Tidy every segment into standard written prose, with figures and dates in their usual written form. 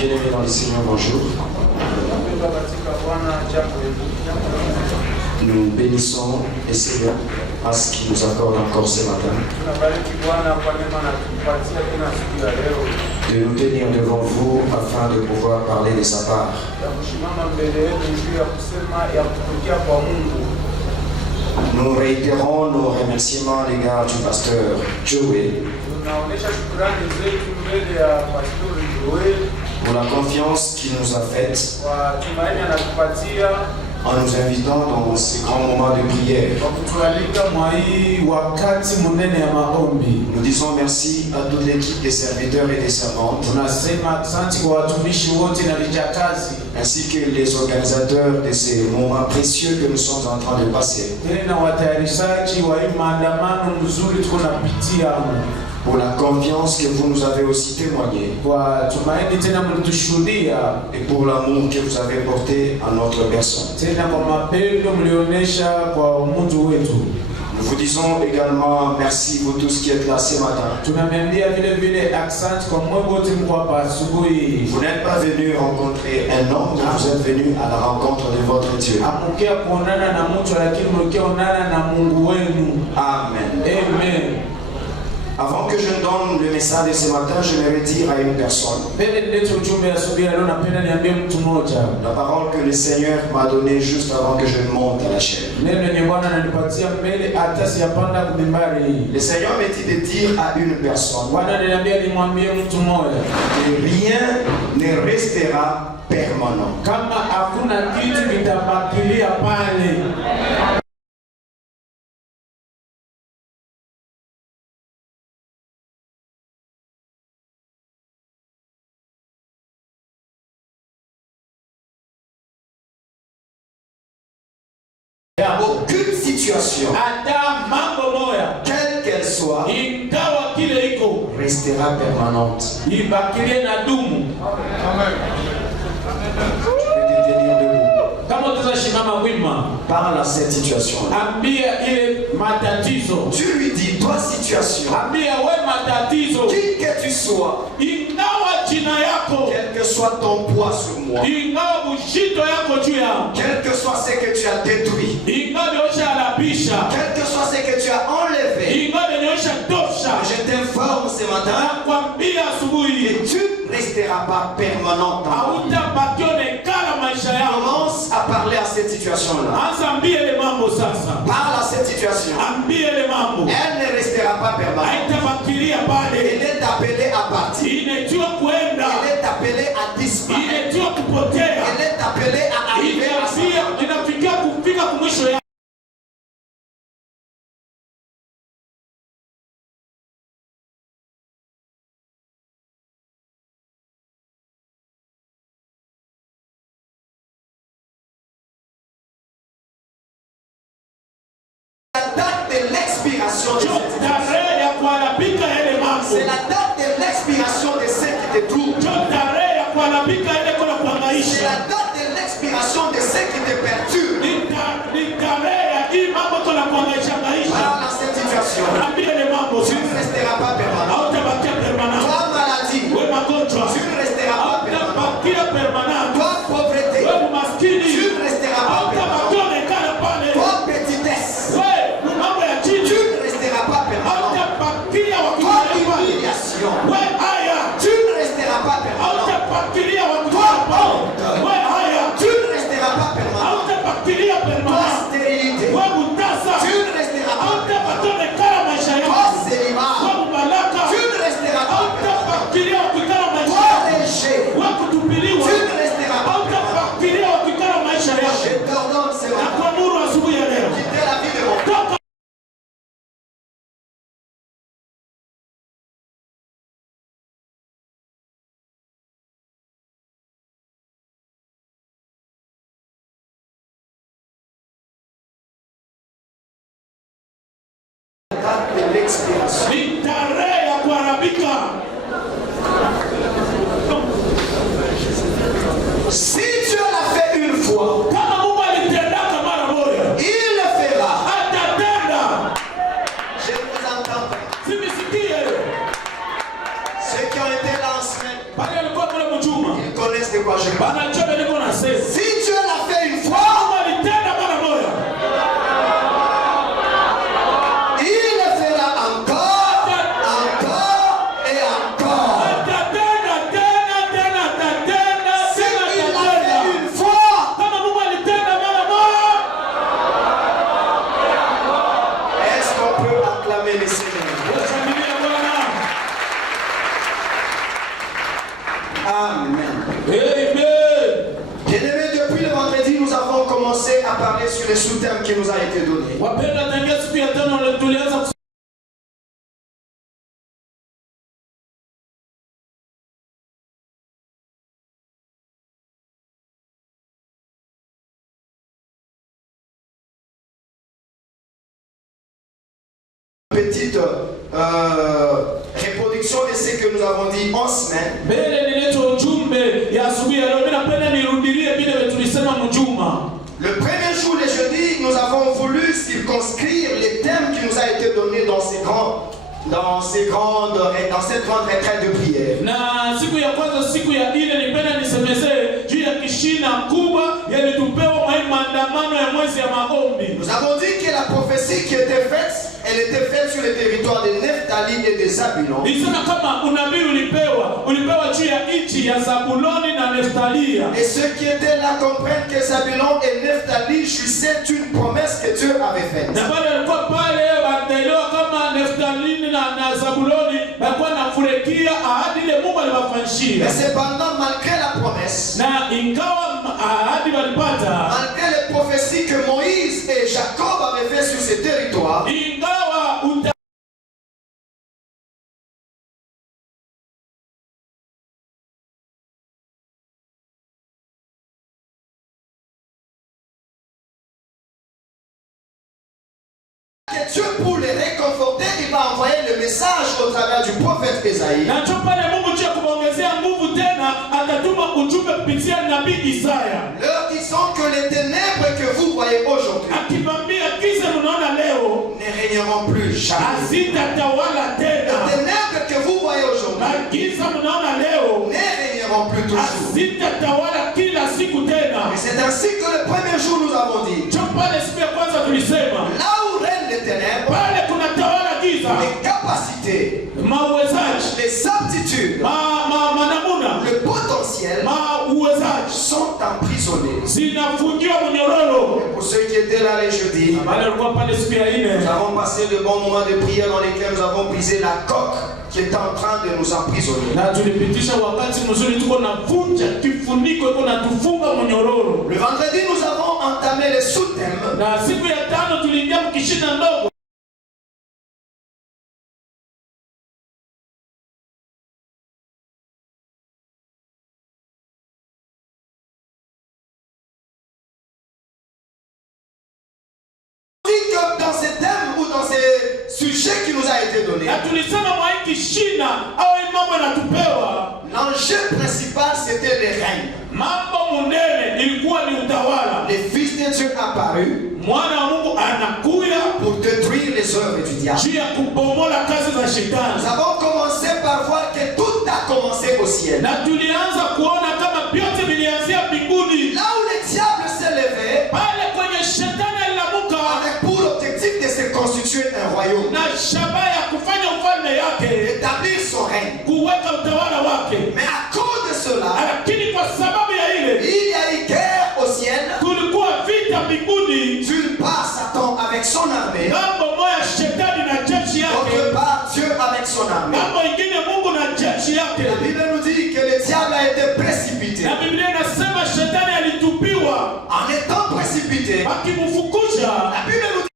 Bien-aimés dans le Seigneur, bonjour. Nous bénissons le Seigneur à ce qu'il nous accorde encore ce matin de nous tenir devant vous afin de pouvoir parler de sa part. Nous réitérons nos remerciements à l'égard du pasteur Joey pour la confiance qu'il nous a faite en nous invitant dans ces grands moments de prière. Nous disons merci à toute l'équipe des serviteurs et des servantes, ainsi que les organisateurs de ces moments précieux que nous sommes en train de passer, pour la confiance que vous nous avez aussi témoignée et pour l'amour que vous avez porté à notre personne. Nous vous disons également merci pour tout ce qui est là ce matin. Vous n'êtes pas venu rencontrer un homme, mais vous êtes venu à la rencontre de votre Dieu. Amen. Amen. Avant que je donne le message de ce matin, je vais dire à une personne la parole que le Seigneur m'a donnée juste avant que je monte à la chaîne. Le Seigneur m'a dit de dire à une personne que rien ne restera permanent. Aucune situation, quelle qu'elle soit, restera permanente. Tu peux te tenir debout. Parle à cette situation. Tu lui dis, toi situation, qui que tu sois, quel que soit ton poids sur moi, quel que soit ce que tu as détruit, quel que soit ce que tu as enlevé, je t'informe ce matin que tu ne resteras pas permanent. Commence à parler à cette situation-là. Parle à cette situation. Elle ne restera pas permanente. Elle est appelée à partir. Elle est appelée à disparaître. Elle est appelée à arriver à sa fin. C'est la date de l'expiration de ce qui te trouble. C'est la date de l'expiration de ce qui te perturbe. Parle à cette situation. Tu ne resteras pas permanent. Toi maladie, tu ne resteras pas permanent. Toi pauvreté, tu ne resteras pas permanent. Toi petitesse, tu ne resteras pas permanent. Toi humiliation, tu ne resteras pas permanent. Toi honte, tu ne resteras pas permanent. Toi stérilité, d'expiration. Ni tarehe ya kuharibika. Si Dieu l'a fait une fois, Kama Mungu alitendaka mara moja, il le fera. atatenda. Je vous entends pas. Simisikie. Ceux qui ont été là en semaine, Pale alikuwa kule mjuma. ils connaissent de quoi je parle. Banajua niko nasema. Si Dieu l'a fait une fois, Mungu alitenda mara moja. il le fera encore, encore et encore. Atatenda tena tena atatenda Si tena il l'a atatenda. fait une fois, Kama Mungu alitenda mara moja, est-ce qu'on peut acclamer le Seigneur? washangilie Bwana. Amen. Amen. Bien-aimés, depuis le vendredi, nous avons commencé à parler sur les sous-thèmes qui nous ont été donnés. Wapenda, tangia siku ya tano tulianza Petite reproduction de ce que nous avons dit en semaine. mbele nilete ujumbe ya asubuhi ya leo. Mimi napenda nirudilie vile tulisema mjuma. Le premier jour, le jeudi, nous avons voulu circonscrire les thèmes qui nous a été donnés dans cette grande retraite de prière. Na siku ya kwanza, siku ya ile, nipenda nisemezee juu ya kishina kubwa yalitupewa maandamano ya mwezi ya maombi. Nous avons dit que la prophétie qui était faite, elle était faite sur le territoire de Nephtali et de Zabulon. Nisema kama unabii ulipewa juu ya nchi ya Zabuloni na Neftalia. Et ceux qui étaient là comprennent que Zabulon et Nephtali jouissaient d'une promesse que Dieu avait faite. Na pale alikuwa pale wataelewa kama Neftalini na Zabuloni walikuwa nafurahikia ahadi ile Mungu aliwafanyia. Mais cependant, malgré la promesse, Na ingawa ahadi walipata, malgré les prophéties que Moïse et Jacob avaient fait sur ces territoires, ingawa que Dieu, pour les réconforter, il va envoyer le message au travers du prophète Esaïe. na cho pale Mungu cha kumongezea nguvu tena atatuma ujumbe kupitia nabii Isaya. Leur disant que les ténèbres que vous voyez aujourd'hui Akibambia giza mnaona leo ne régneront plus jamais. hazitatawala Les tena. ténèbres que vous voyez aujourd'hui Na giza mnaona leo ne régneront plus toujours. hazitatawala kila siku tena. Et c'est ainsi que le premier jour nous avons dit, Cho pale siku ya kwanza tulisema là où règnent les ténèbres, pale kuna tawala giza, les capacités, mauwezaji, les aptitudes, manamuna, le potentiel uwezaji sont emprisonnés. zinafungiwa mnyororo. Pour ceux qui étaient là les jeudis, Pale alikuwa pale siku ya ine, nous avons passé de bons moments de prière dans lesquels nous avons brisé la coque qui est en train de nous emprisonner. na tulipitisha wakati mzuri, tuko na vunja kifuniko iko na tufunga mnyororo. Le vendredi, nous avons entamé les sous-thèmes. Na siku ya tano tuliingia mkishina ndogo. Que dans ces thèmes ou dans ces sujets qui nous a été donné, Na tulisema mwa kishina au mambo yanatupewa, l'enjeu principal c'était les règnes. mambo munene ilikuwa ni utawala. Les fils de Dieu apparus Mwana wa Mungu anakuya pour détruire les œuvres du diable. juu ya kubomola kazi za Nous shetani. avons commencé par voir que tout a commencé au ciel. Na tulianza kuona kama vyote vilianzia mbinguni. Là où le diable s'est levé, Pale kwenye shetani alilamuka avec pour objectif de se constituer un royaume, na shabaha ya kufanya ufalme yake, d'établir son règne. kuweka utawala wake. Mais à cause de cela, Lakini kwa sababu ya ile il y a eu guerre au ciel. kulikuwa vita mbinguni. D'une part, Satan avec son armée, Ngambo moja shetani na jeshi yake, d'autre part, Dieu avec son armée. ngambo ingine Mungu na jeshi yake. La Bible nous dit que le diable a été précipité. Na Biblia inasema shetani alitupiwa En étant précipité, akimfukuza. la Bible nous dit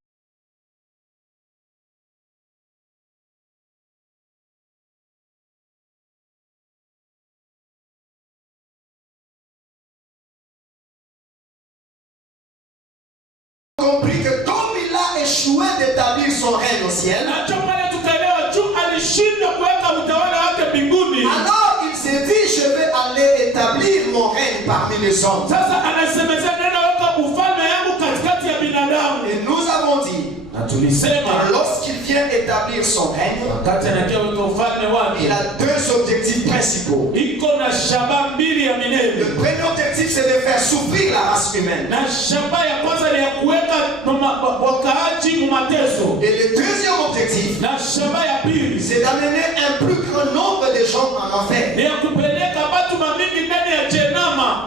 compris que comme il a échoué d'établir son règne au ciel, Na cho pale parmi les hommes. Et nous avons dit, lorsqu'il vient établir son règne, il a deux objectifs principaux. Le premier objectif, c'est de faire souffrir la race humaine. Et le deuxième objectif, c'est d'amener un plus grand nombre de gens en enfer.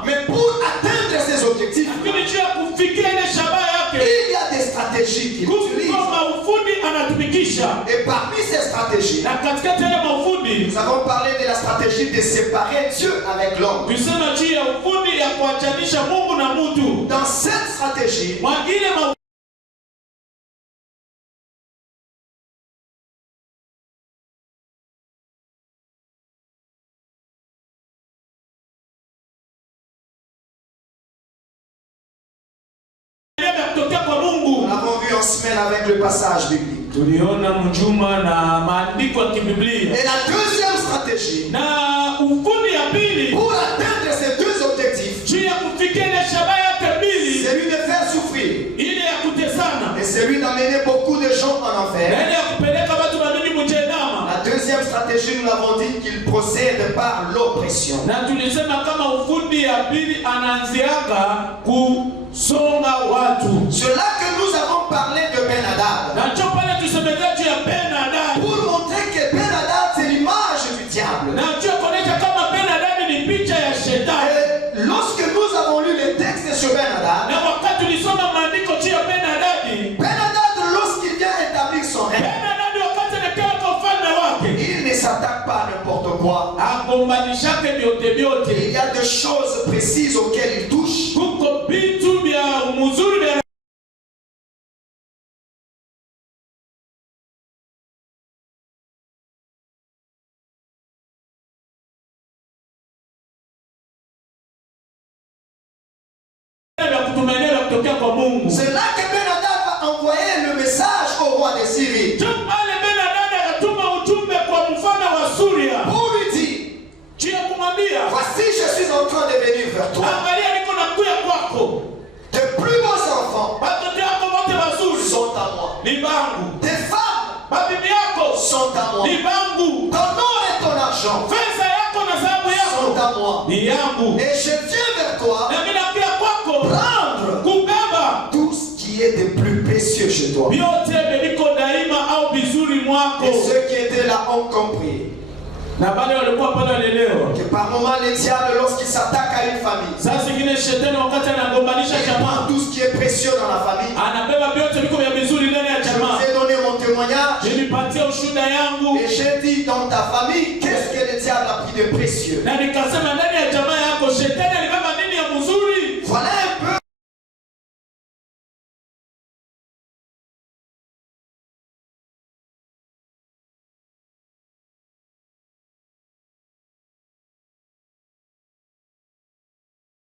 Mais pour atteindre ces objectifs, il y a des stratégies qu'il utilise. Et parmi ces stratégies, nous avons parlé de la stratégie de séparer Dieu avec l'homme. Dans cette stratégie, nous l'avons vu en semaine avec le passage biblique. Et la deuxième stratégie, pour atteindre ces deux objectifs, c'est lui de faire souffrir et c'est lui d'amener beaucoup de gens en enfer. La deuxième stratégie, nous l'avons dit, qu'il procède par l'oppression. C'est là que nous avons parlé de Ben-Hadad. Pour montrer que Ben-Hadad, c'est l'image du diable. Et lorsque nous avons lu les textes sur Ben-Hadad, lorsqu'il vient établir son règne, il ne s'attaque pas à n'importe quoi. Il y a des choses précises auxquelles il touche. C'est là que Ben-Hadad va envoyer le message au roi de Syrie pour lui dire, voici je suis en train de venir vers toi. Tes plus beaux enfants sont à moi. Tes femmes sont à moi. Ton or et ton argent sont à moi. Et je viens vers toi prendre tout ce qui est de plus précieux chez toi. Et ceux qui étaient là ont compris que par moment le diable, lorsqu'il s'attaque à une famille, il prend tout ce qui est précieux dans la famille. Je vous ai donné mon témoignage et j'ai dit dans ta famille, qu'est-ce que le diable a pris de précieux? Voilà un peu.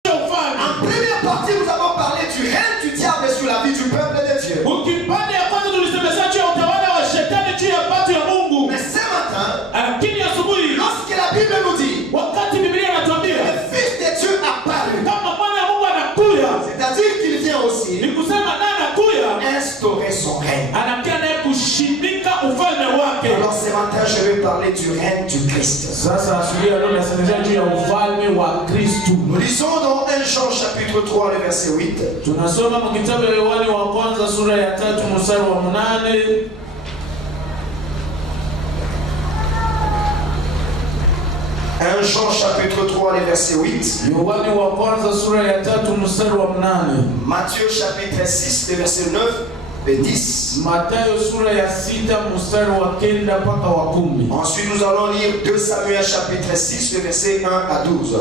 En première partie, nous avons parlé du règne du diable sur la vie du peuple de Dieu. Mais ce matin, lorsque la Bible nous dit le Fils de Dieu apparu, c'est-à-dire qu'il vient aussi instaurer son règne. Alors ce matin, je vais parler du règne du Christ. Nous lisons dans 1 Jean chapitre 3 le verset 8. 1 Jean chapitre 3 le verset 8. Matthieu chapitre 6 le verset 9 et 10. Ensuite nous allons lire 2 Samuel chapitre 6 le verset 1 à 12.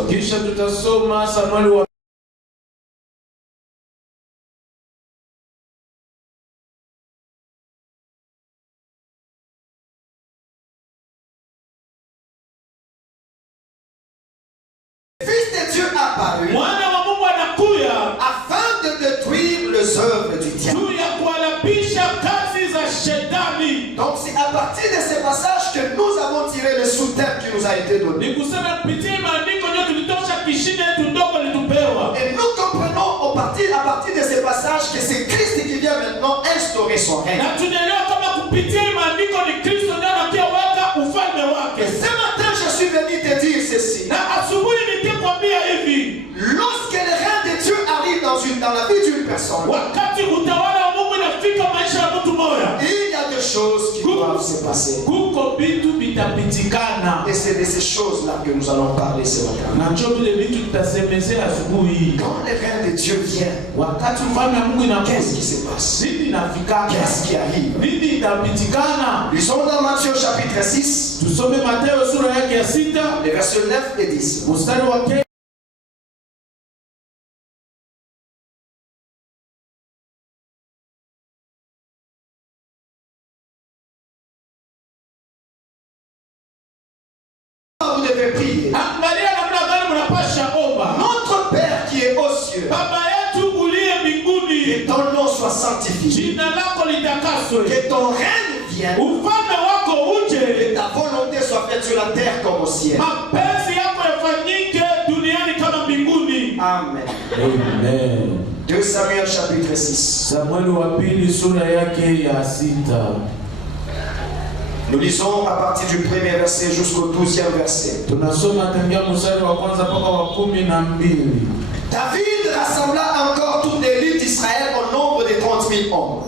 Apparu afin de détruire les œuvres du diable. Donc c'est à partir de ce passage que nous avons tiré le sous-thème qui nous a été donné. instaurer son règne. Et ce matin, je suis venu te dire ceci. Lorsque le règne de Dieu arrive dans la vie d'une personne, il y a des choses qui doivent se passer. Et c'est de ces choses-là que nous allons parler ce matin. Quand le règne de Dieu vient, qu'est-ce qui se passe? Qu'est-ce qui arrive? Lisons dans Matthieu chapitre 6, les versets 9 et 10. Vous devez prier. Notre Père qui est aux cieux, que ton nom soit sanctifié, que ton règne vienne, que ta volonté soit faite sur la terre comme au ciel. Amen. Amen. 2 Samuel chapitre 6. Nous lisons à partir du premier verset jusqu'au 12e verset. David rassembla encore toute l'élite d'Israël au nombre de 30 000 hommes.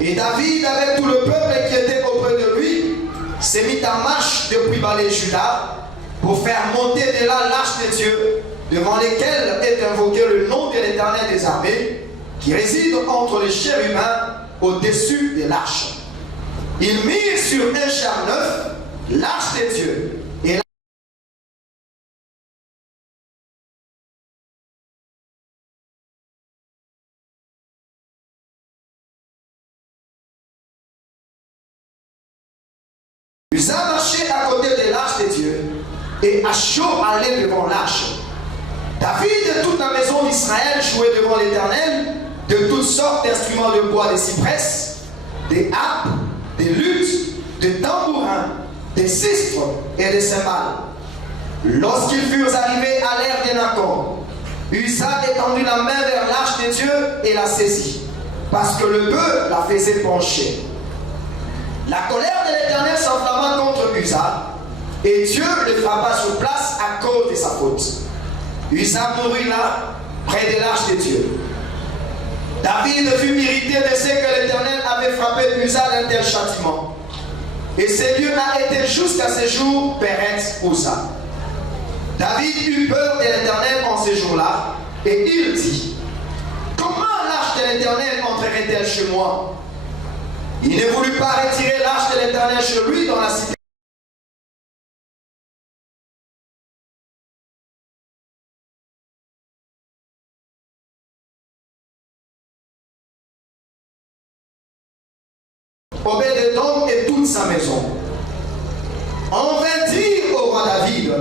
Et David, avec tout le peuple qui était auprès de lui, s'est mis en marche depuis Balé-Juda pour faire monter de là l'arche de Dieu, devant lesquels est invoqué le nom de l'Éternel des armées, qui réside entre les chérubins au-dessus de l'arche. Ils mirent sur un char neuf l'arche de Dieu. Et Uza marchait à côté de l'arche de Dieu, et Achio allait devant l'arche. David et toute la maison d'Israël jouaient devant l'Éternel de toutes sortes d'instruments de bois, des cyprès, des harpes, des luttes, des tambourins, des sistres et des cymbales. Lorsqu'ils furent arrivés à l'ère des Nacon, Uza étendit la main vers l'arche de Dieu et la saisit, parce que le bœuf la faisait pencher. La colère de l'Éternel s'enflamma contre Uza, et Dieu le frappa sur place à cause de sa faute. Uza mourut là, près de l'arche de Dieu. David fut irrité de ce que l'Éternel avait frappé Uza d'un tel châtiment. Et ce lieu a été jusqu'à ce jour Péretz Uza. David eut peur de l'Éternel en ce jour-là, et il dit: comment l'arche de l'Éternel entrerait-elle chez moi? Il ne voulut pas retirer l'arche de l'Éternel chez lui dans la cité. Obédédom et toute sa maison. On vint dire au roi David: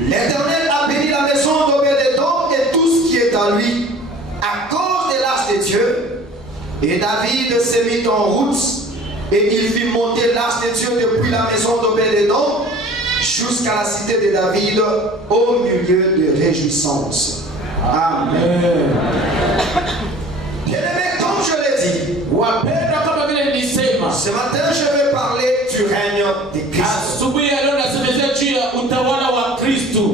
l'Éternel a béni la maison d'Obédédom et tout ce qui est à lui, à cause de l'arche de Dieu. Et David s'est mis en route, et il fit monter l'arche de Dieu depuis la maison d'Obédédom jusqu'à la cité de David, au milieu de réjouissance. Amen. Bien-aimé, comme je l'ai dit, ce matin je vais parler du règne de Christ.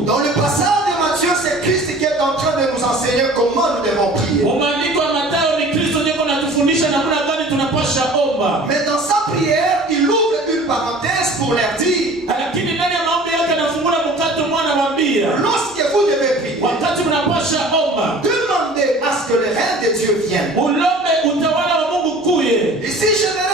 Dans le passage de Matthieu, c'est Christ qui est en train de nous enseigner comment nous devons prier. Mais dans sa prière, il ouvre une parenthèse pour leur dire: lorsque vous devez prier, demandez à ce que le règne de Dieu vienne. Ici, je vais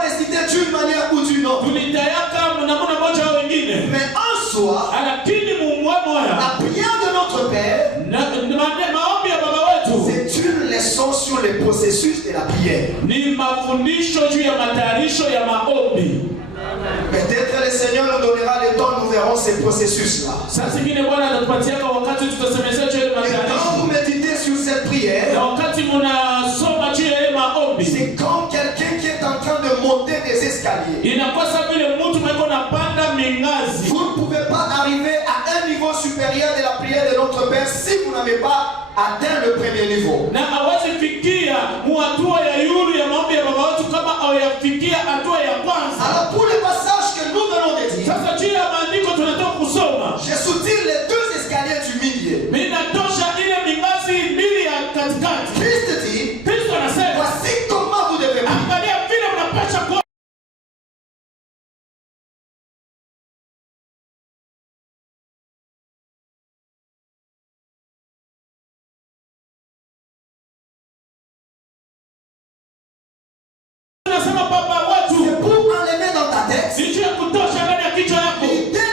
réciter d'une manière ou d'une autre. Mais en soi, la prière de notre Père, c'est une leçon sur les processus de la prière. Peut-être le Seigneur nous donnera le temps, nous verrons ces processus-là. Et quand vous méditez sur cette prière, c'est comme quelqu'un qui est en train de monter des escaliers. Vous ne pouvez pas arriver à un niveau supérieur de la prière de notre Père si vous n'avez pas atteint le premier niveau. Alors pour le passage que nous venons de dire, je soutire les deux escaliers du milieu. Christ dit, voici comment vous devez prier. C'est pour enlever dans ta tête l'idée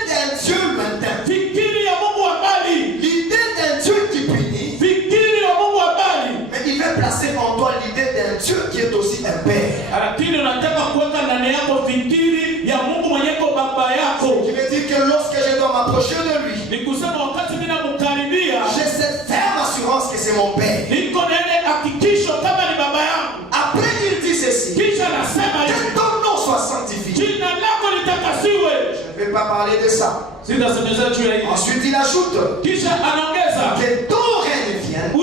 d'un Dieu lointain, l'idée d'un Dieu qui punit, mais il veut placer en toi l'idée d'un Dieu qui est aussi un Père. Qui veut dire que lorsque je dois m'approcher de lui, j'ai cette ferme assurance que c'est mon Père. Après il dit ceci, que ton nom soit sanctifié. Je ne vais pas parler de ça. Ensuite il ajoute que ton règne vienne et que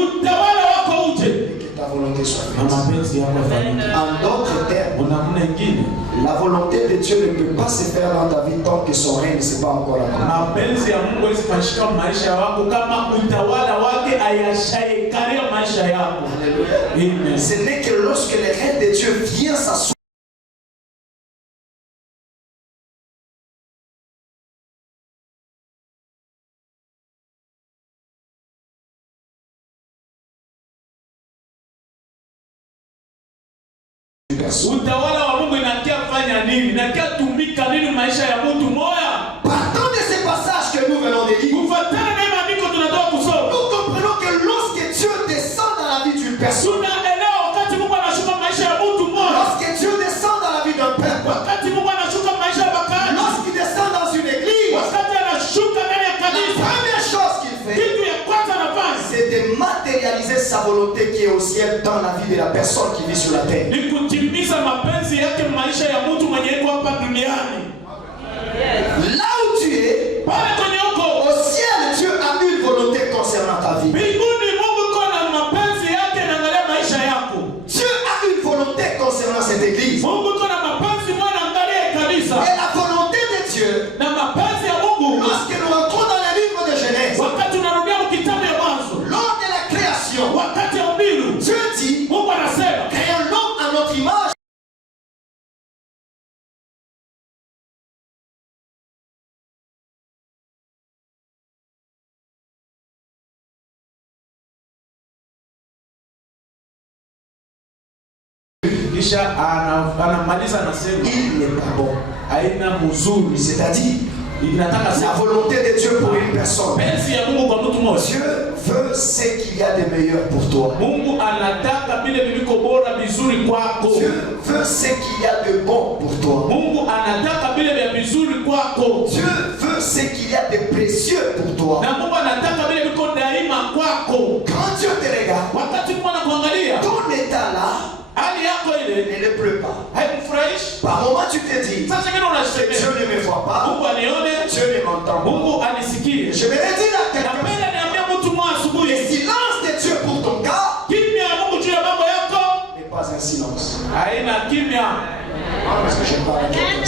ta volonté soit faite. En d'autres termes, la volonté de Dieu ne peut pas se faire dans ta vie tant que son règne ne s'est pas encore accompli. Ce n'est que lorsque le règne de Dieu vient s'asseoir. Partant de ces passages que nous venons de lire, nous comprenons que lorsque Dieu descend dans la vie d'une personne, lorsque Dieu descend dans la vie d'un peuple, lorsqu'il descend dans une église, la première chose qu'il fait, c'est de matérialiser sa volonté qui est au ciel dans la vie de la personne qui vit sur la terre. Là où tu es, au ciel, Dieu a une volonté concernant ta vie. Dieu a une volonté concernant cette église. Et la volonté de Dieu, lorsque nous entrons dans le livre de Genèse, lors de la création, Dieu dit, créons l'homme à notre image. Il n'est pas bon. C'est-à-dire, la volonté de Dieu pour une personne. Dieu veut ce qu'il y a de meilleur pour toi. Dieu veut ce qu'il y a de bon pour toi. Dieu veut ce qu'il y a de précieux pour toi. Quand Dieu te regarde, ton état là ne le pleut pas. Par moment tu te dis, Dieu ne me voit pas, Dieu ne m'entend pas. Je vais dire à quelqu'un, le silence de Dieu pour ton cas n'est pas un silence. Parce que je parle à quelqu'un.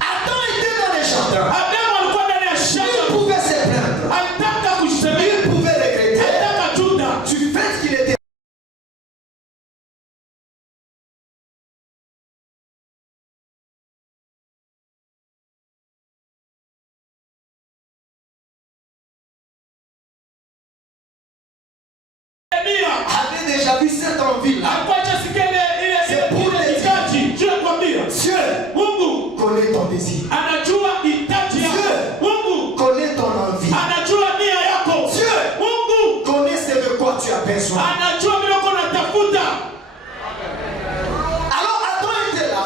Adam était dans les jardins. Il pouvait se plaindre. Il pouvait regretter du fait qu'il était. Avait déjà vu cette envie là. C'est pour te dire, Dieu connaît ton désir. Dieu connaît ton envie. Dieu connaît ce de quoi tu as besoin. Alors Adam était là,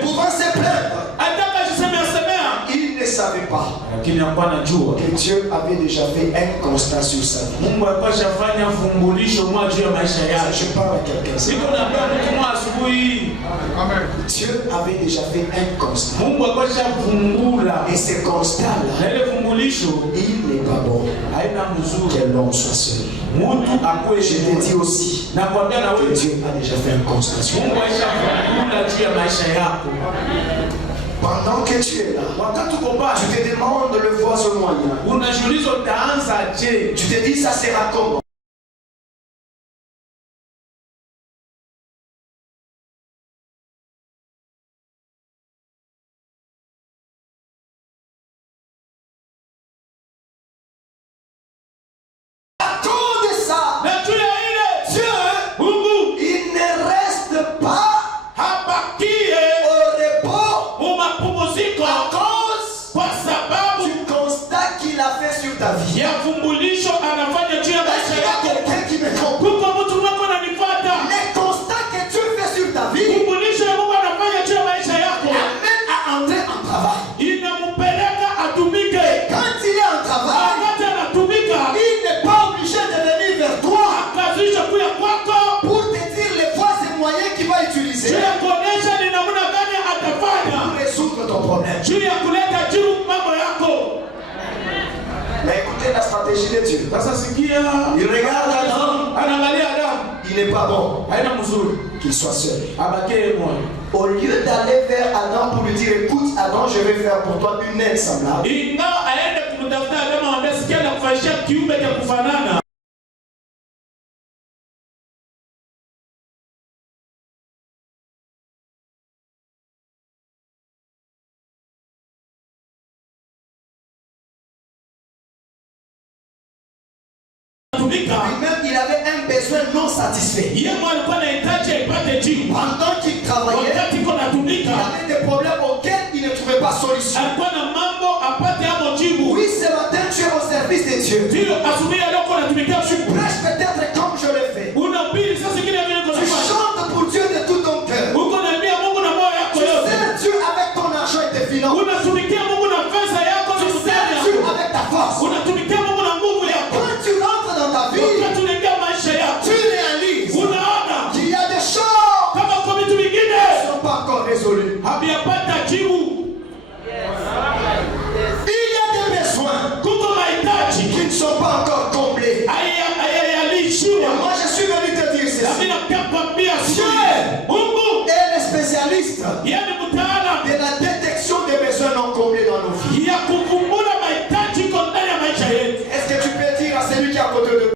pouvant se plaindre. Il ne savait pas pas lakini alikuwa anajua que Dieu avait déjà fait un constat sur sa vie. Mungu alikuwa ashafanya fungulisho mwa juu ya maisha yake. Je parle à quelqu'un. Siko naambia mtu mwa asubuhi. Amen. Dieu avait déjà fait un constat. Mungu alikuwa ashafungula. Et ce constat-là, na ile fungulisho il n'est pas bon haina mzuri que l'homme soit seul. Mtu akwe. Je te dis aussi na kwambia na wewe Dieu a déjà fait un constat. Mungu ashafungula juu ya maisha yako. Pendant que tu es là, tu te demandes le voie au moyen. Tu te dis ça sera comment? Mais écoutez la stratégie de Dieu. Il regarde Adam. Il n'est pas bon qu'il soit seul. Au lieu d'aller vers Adam pour lui dire écoute Adam, je vais faire pour toi une aide semblable. Lui-même, il avait un besoin non satisfait. Pendant qu'il travaillait, il avait des problèmes auxquels il ne trouvait pas solution. Oui, ce matin, tu es au service de Dieu. Tu prêches peut-être comme je le fais. Tu chantes pour Dieu de tout ton cœur. Tu sers Dieu avec ton argent et tes finances. Tu sers Dieu avec ta force. Quand tu rentres dans ta vie, tu réalises qu'il y a des choses qui ne sont pas encore résolues. Il y a des besoins qui ne sont pas encore comblés. Et moi je suis venu te dire ceci. Dieu est le spécialiste de la détection des besoins non comblés dans nos vies. Est-ce que tu peux dire à celui qui est à côté de toi?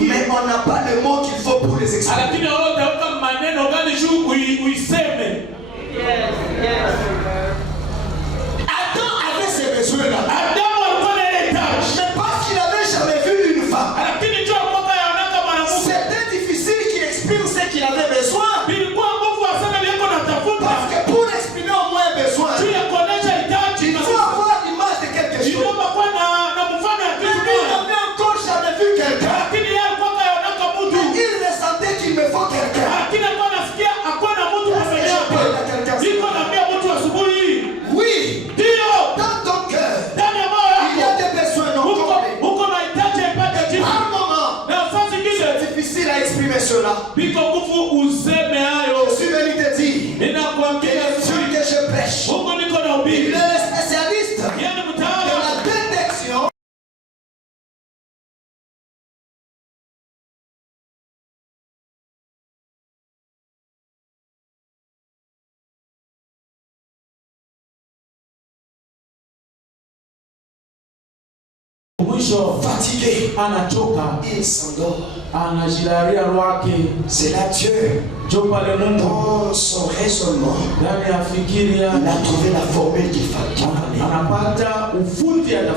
Mais on n'a pas le mot qu'il faut pour les exprimer. Adam avait ces besoins-là. Mais parce qu'il n'avait jamais vu une femme, c'était difficile qu'il exprime ce qu'il avait besoin. Parce que pour exprimer au moins un besoin, il faut avoir l'image de quelque chose. Mais il n'avait encore jamais vu quelqu'un. Il ressentait qu'il me faut quelqu'un. Oui, dans ton cœur, il y a des besoins non comblés. Par moment, c'est difficile à exprimer cela. Je suis venu te dire que Dieu que je prêche, il est le spécialiste de la détection. Fatigué, il s'endort. C'est là Dieu, dans son raisonnement, il a trouvé la formule qu'il fallait.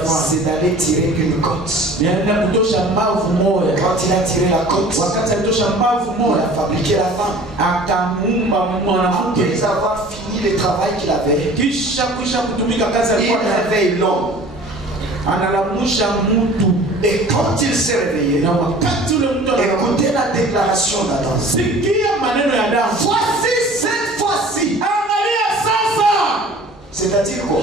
C'est d'aller tirer une côte. Quand il a tiré la côte, il a fabriqué la femme. Après avoir fini fini le travail qu'il avait, il réveille l'homme. Et quand il s'est réveillé, écoutez la déclaration d'Adam. Voici cette fois-ci. C'est-à-dire quoi?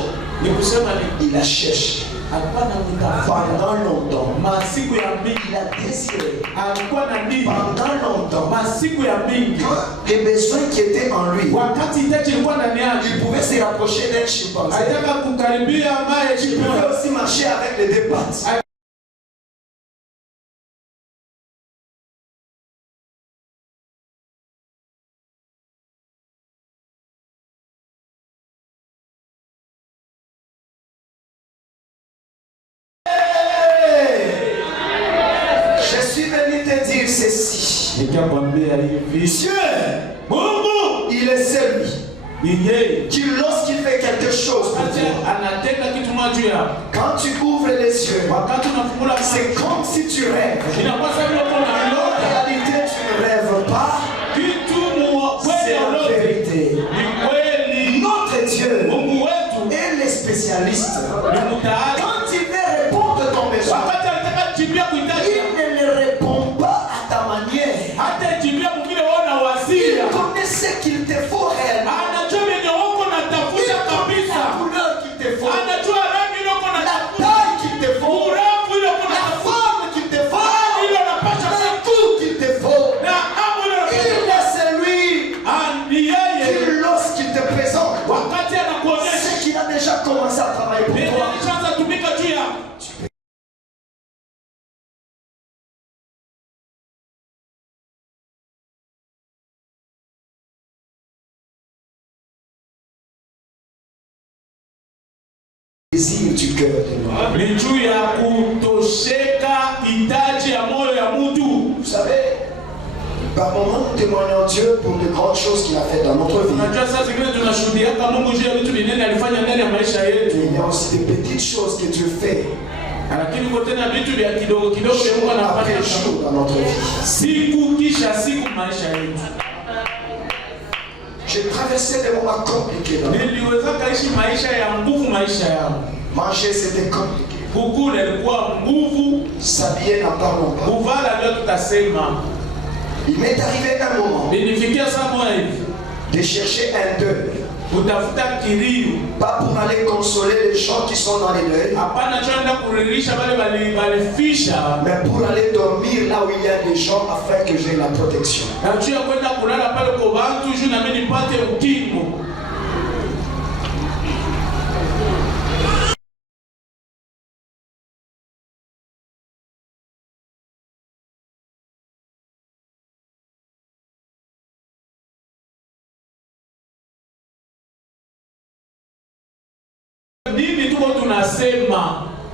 Il a cherché pendant longtemps. Il a désiré pendant longtemps. Les besoins qui étaient en lui, il pouvait se rapprocher d'un chimpanzé. Il pouvait aussi marcher avec les deux pattes. Ceci. Dieu, il est celui qui, lorsqu'il fait quelque chose pour toi, quand tu ouvres les yeux, c'est comme si tu rêves. En réalité, tu ne rêves pas. C'est la vérité. Notre Dieu est le spécialiste. Quand il veut répondre à ton besoin, il ne le répond pas à ta manière. Il connaît ce qu'il te faut réellement. Il connaît la couleur qu'il te faut, la taille qu'il te faut, la forme qu'il te faut, le goût qu'il te faut. Il est celui qui, lorsqu'il te présente, c'est qu'il a déjà commencé à travailler pour toi. Désir du cœur de l'homme. Vous savez, par moments nous témoignons Dieu pour de grandes choses qu'il a fait dans notre vie. Il y a aussi des petites choses que Dieu fait jour après jour dans notre vie. J'ai traversé des moments compliqués dans ma vie. Manger, c'était compliqué. S'habiller, n'en parlons pas. Il m'est arrivé un moment de chercher un deuil. Pas pour aller consoler les gens qui sont dans les deuils, mais pour aller dormir là où il y a des gens afin que j'ai la protection.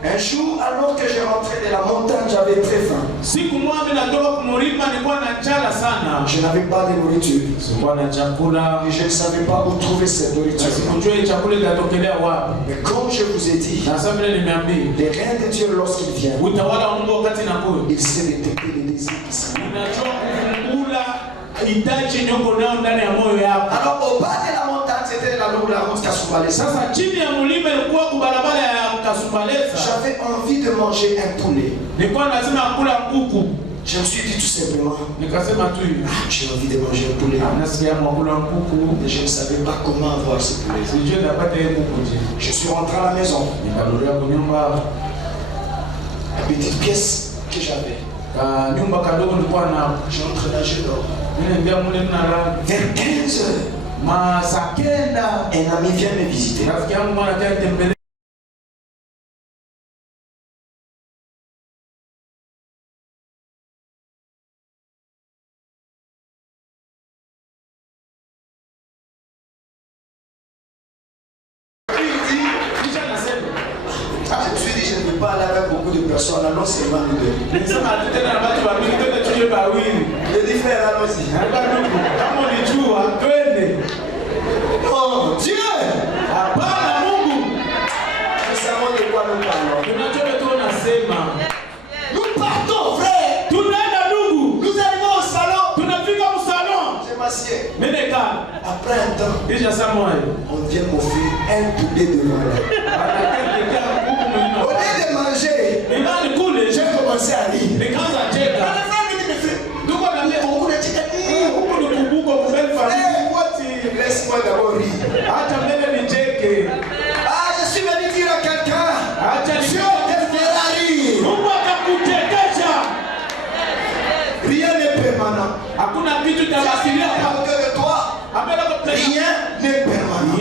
Un jour, alors que j'ai rentré de la montagne, j'avais très faim. Je n'avais pas de nourriture. Et je ne savais pas où trouver cette nourriture. Mais comme je vous ai dit, les reins de Dieu, lorsqu'il vient, il sait détecter les désirs qui sont. Alors au bas de la montagne, c'était la route Kasumbalesa. J'avais envie de manger un poulet. Je me suis dit tout simplement, j'ai envie de manger un poulet. Mais je ne savais pas comment avoir ce poulet. Je suis rentré à la maison. La petite pièce que j'avais, j'entre là, je dors. Vers 15 heures, un ami vient me visiter. Je me suis dit, je ne peux pas aller avec beaucoup de personnes, alors c'est seulement nous deux. Je dis, frère, allons-y. Oh Dieu! Nous savons de quoi nous parlons. Nous partons, frère! Nous arrivons au salon. Je m'assieds. Après un temps, Kisha Samuel. On vient m'offrir un poulet devant là. Au lieu de manger, j'ai commencé à rire. Laisse-moi d'abord rire. Ah, je suis venu dire à quelqu'un, Dieu te fera rire. Rien n'est permanent. À côté de toi, rien n'est permanent.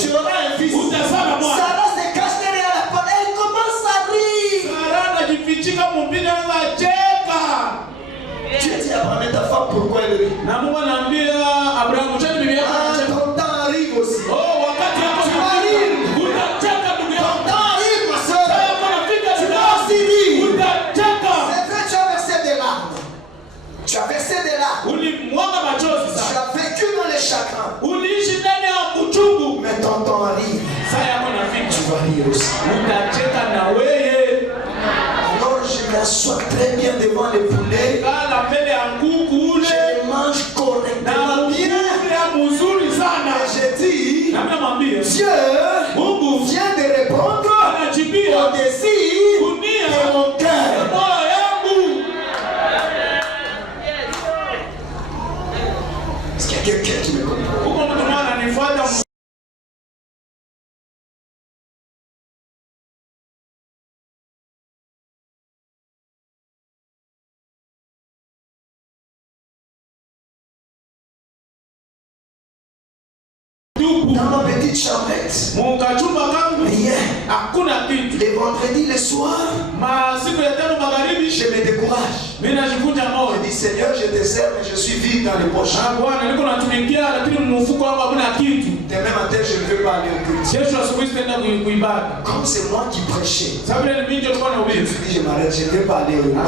Tu auras un fils. Sarah se cache derrière la porte. Elle commence à rire. Tu dis à Abraham, ta femme, pourquoi elle rit? Ah, ton temps arrive aussi. Tu vas rire. Ton temps arrive, ma soeur. Tu vas aussi rire. C'est vrai, tu as versé des larmes. Tu as versé des larmes. Tu as vécu dans les chagrins. Mais ton temps arrive. Tu vas rire aussi. Alors je m'assois très bien devant les poulets. Je mange correctement bien. Et je dis, Dieu vient de répondre au désir de mon cœur. Est-ce qu'il y a quelqu'un qui me comprend? Dans ma petite chambrette, rien. Les vendredis, le soir, je me décourage. Je dis, Seigneur, je te sers, mais je suis vide dans les poches. Demain matin, je ne veux pas aller au culte. Comme c'est moi qui prêchais, je me suis dit, je m'arrête, je ne veux pas aller au culte.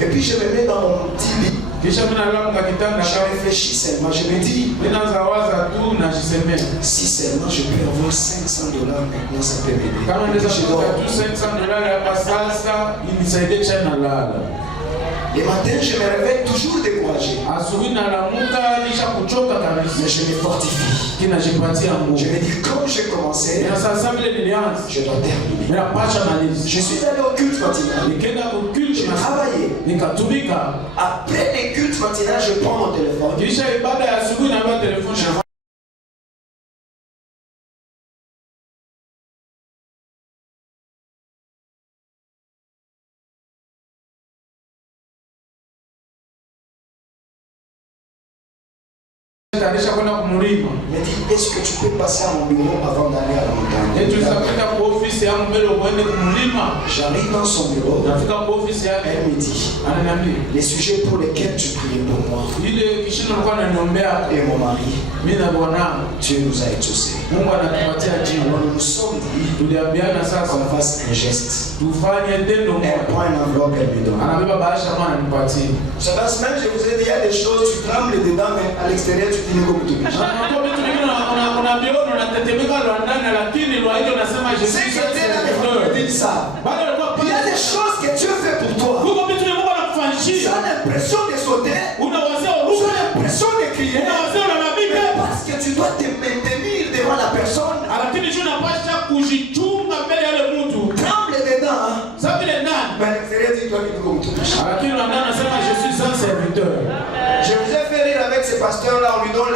Et puis je me mets dans mon petit lit. Je réfléchis seulement, je me dis, si seulement je peux avoir $500 maintenant, ça peut m'aider. Les matins, je me réveille toujours découragé. Mais je me fortifie. Je me dis, comme j'ai commencé, je dois terminer. Je suis allé au culte matinal. Je travaillais. Après les cultes matinal, je prends mon téléphone. Me dit, est-ce que tu peux passer à mon bureau avant d'aller à la montagne? J'arrive dans son bureau. Elle me dit, les sujets pour lesquels tu priais pour moi et mon mari, Dieu nous a exaucés. Alors nous nous sommes dit qu'on fasse un geste. Elle prend une enveloppe, elle me donne. Ça passe même, je vous ai dit, il y a des choses, tu trembles dedans, mais à l'extérieur, tu dis comme tout. C'est que Dieu dit ça. Il y a des choses que Dieu fait pour toi. Tu as l'impression de sauter. Tu as l'impression de crier. Parce que tu dois te maintenir devant la personne. Tremble dedans. Mais à l'extérieur, dis-toi que tu comme tout. Je vous ai fait rire avec ce pasteur-là, on lui donne.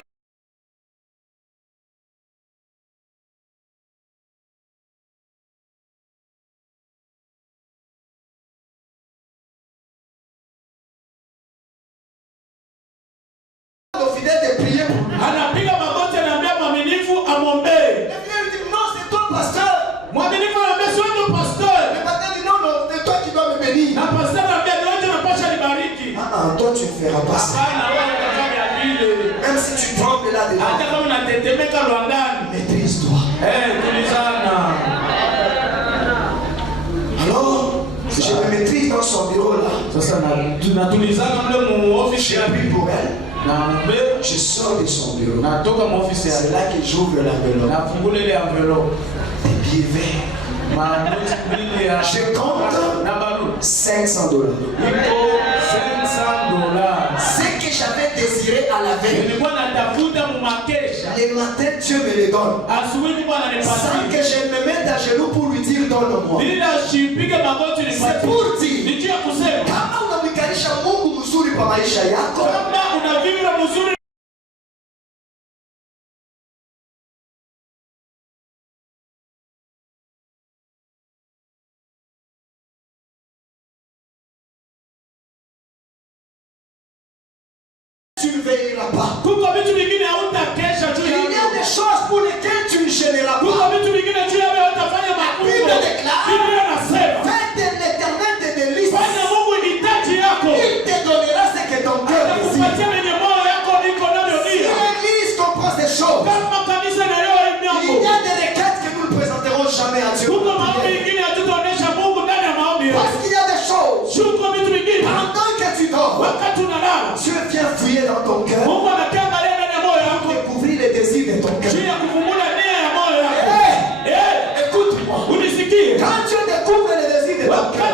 Aux fidèles de prier pour lui. Le frère dit non, c'est toi, pasteur. Le pasteur dit non, c'est toi qui dois me bénir. Toi tu ne feras pas ça. Même si tu trembles là-dedans, maîtrise-toi. Alors, je me maîtrise dans son bureau là. J'ai appris pour elle. Je sors de son bureau. C'est C'est là que j'ouvre l'enveloppe. Des billets verts. Je compte $500. Ce que j'avais désiré à la veille, le matin Dieu me le donne. Sans que je me mette à genoux pour lui dire donne-moi. C'est pour dire, kama unamwikalisha Mungu mzuri kwa maisha yako, tu ne veilleras pas. Il y a des choses pour lesquelles tu ne gêneras pas. La Bible déclare, fais de l'Éternel tes délices. Il te donnera ce que ton cœur désire. Si l'Église comprend ces choses, il y a des requêtes que nous ne présenterons jamais à Dieu. Parce qu'il y a des choses, pendant que tu dors, Dieu vient fouiller dans ton cœur pour découvrir les désirs de ton cœur. Écoute-moi. Quand Dieu découvre les désirs de ton cœur,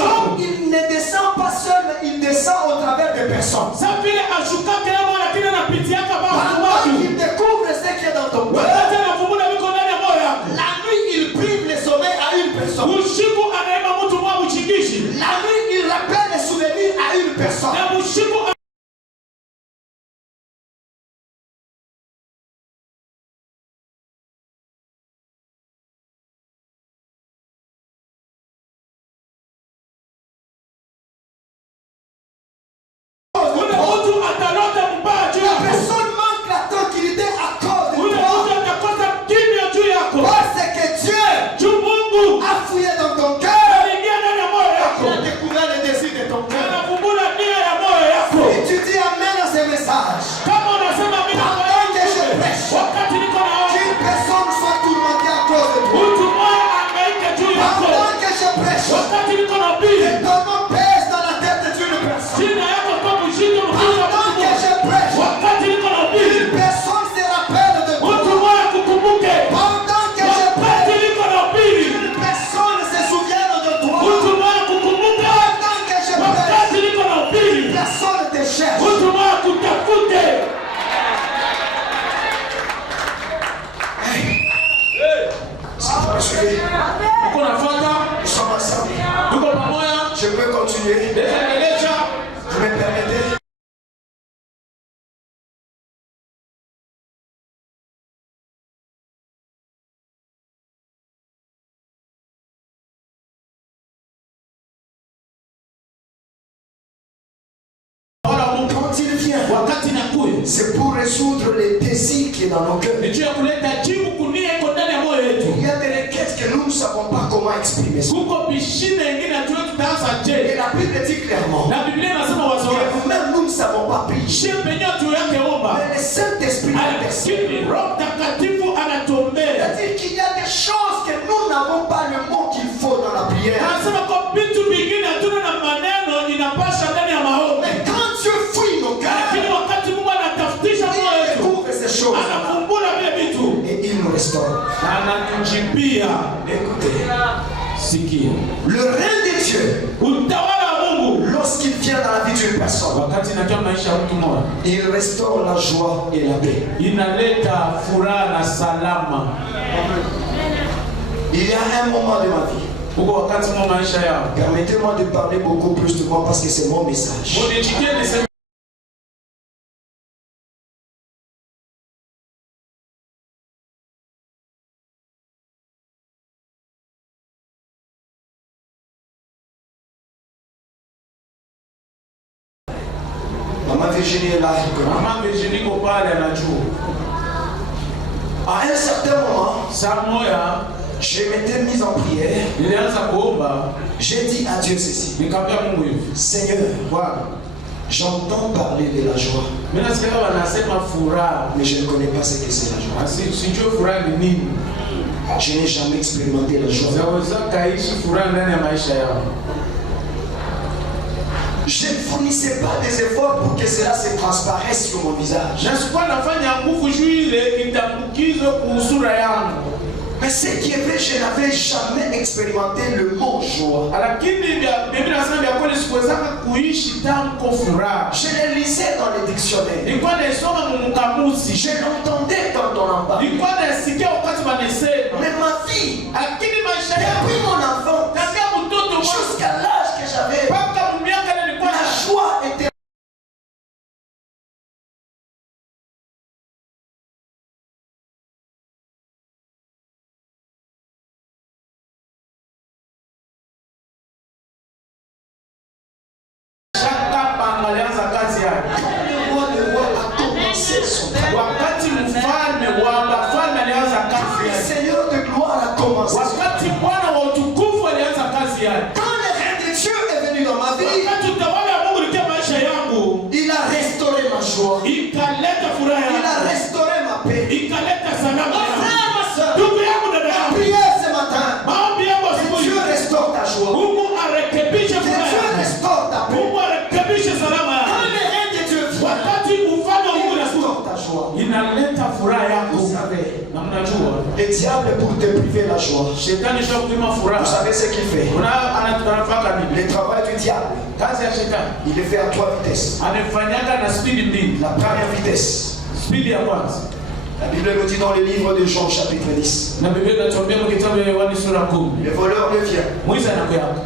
comme il ne descend pas seul, mais il descend au travers des personnes. Pendant qu'il découvre ce qui est dans ton cœur, la nuit il prive le sommeil à une personne. La nuit il rappelle les souvenirs à une personne. Personne manque la tranquillité à cause de toi. Parce que Dieu a fouillé dans ton cœur. Il a découvert les désirs de ton cœur. Et tu dis amen à ce message. Pendant que je prêche, qu'une personne soit tourmentée à cause de toi. Pendant que je prêche, que ton nom pèse dans la tête d'une personne. Pendant que je prêche, une personne se rappelle de toi. Pendant que je prêche, une personne se souvient de toi. Pendant que je prêche, une personne te cherche. Nous sommes ensemble. Je peux continuer. Vous me permettez? Quand il vient, c'est pour résoudre les désirs qui sont dans nos cœurs. Il y a des requêtes que nous ne savons pas comment exprimer. Et la Bible dit clairement, et nous-mêmes nous ne savons pas prier. Mais le Saint-Esprit c'est-à-dire qu'il y a des choses que nous n'avons pas le mot qu'il faut dans la prière. Mais quand Dieu fouille nos cœurs, il découvre ces choses et il nous restaure. Écoutez, le règne de Dieu, lorsqu'il vient dans la vie d'une personne, il restaure la joie et la paix. Il y a un moment de ma vie, permettez-moi de parler beaucoup plus de moi parce que c'est mon message. Maman Virginie est là. À un certain moment, je m'étais mis en prière. J'ai dit à Dieu ceci. Seigneur, j'entends parler de la joie. Mais je ne connais pas ce que c'est la joie. Je n'ai jamais expérimenté la joie. Je ne fournissais pas des efforts pour que cela se transparaisse sur mon visage. Mais ce qui est vrai, je n'avais jamais expérimenté le mot joie. Je le lisais dans les dictionnaires. Je l'entendais quand on en parlait. Mais ma vie, depuis mon enfance, jusqu'à l'âge que j'avais, la joie était le diable pour te priver la joie. Vous savez ce qu'il fait? Le travail du diable, il le fait à 3 vitesses. La première vitesse, la Bible nous dit dans le livre de Jean chapitre 10, le voleur ne vient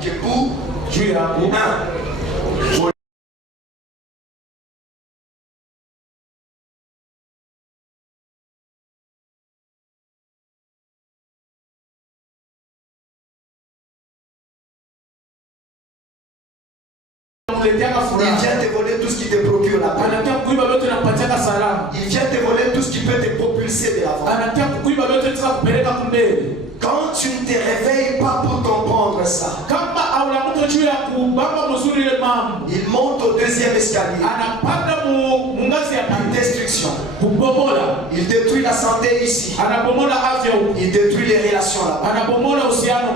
que pour il vient te voler tout ce qui te procure la paix. Il vient te voler tout ce qui peut te propulser de l'avant. Quand tu ne te réveilles pas pour comprendre ça, il monte au 2e escalier. Une destruction. Il détruit la santé ici. Il détruit les relations là-bas.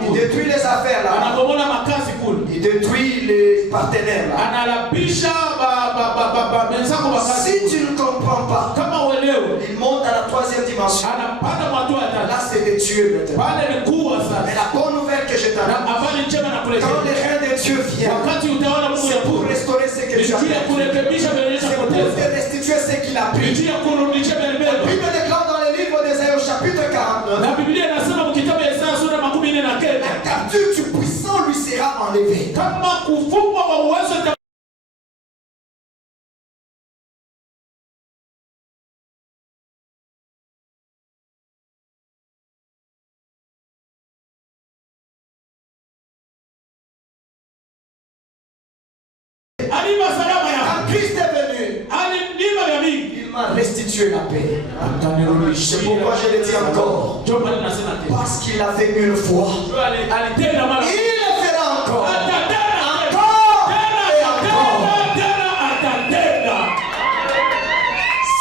Il détruit les affaires là-bas. Il détruit les partenaires là-bas. Si tu ne comprends pas, il monte à la 3e dimension. Là c'est de tuer maintenant. Mais la bonne nouvelle que je t'annonce, quand le rein de Dieu vient, c'est pour restaurer ce que tu as fait. C'est pour te restituer ce qu'il a pris. La Bible déclare dans le livre d'Ésaïe au chapitre 49, la capture du puissant lui sera enlevée. Quand Christ est venu, il m'a restitué la paix. C'est pourquoi je le dis encore. Parce qu'il l'a fait une fois, il le fera encore. Encore et encore.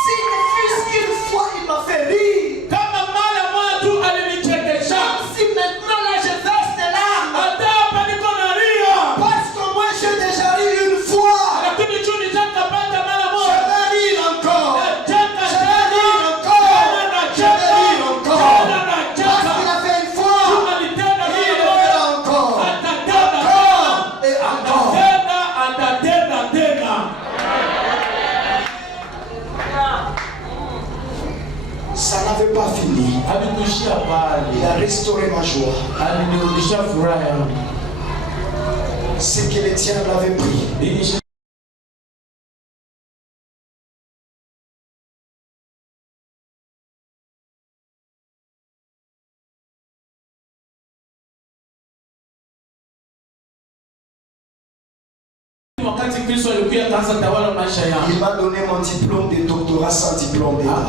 S'il ne fût qu'une fois, il m'a fait rire. Si maintenant là je verse des larmes, parce qu'au moins j'ai déjà ri une fois, je vais rire encore. Je vais rire encore. Je vais rire encore. Parce qu'il a fait une fois, il le fera encore. Encore et encore. Ça n'avait pas fini. Il a restauré ma joie. Ce que le diable avait pris. Il m'a donné mon diplôme de doctorat sans diplôme d'État.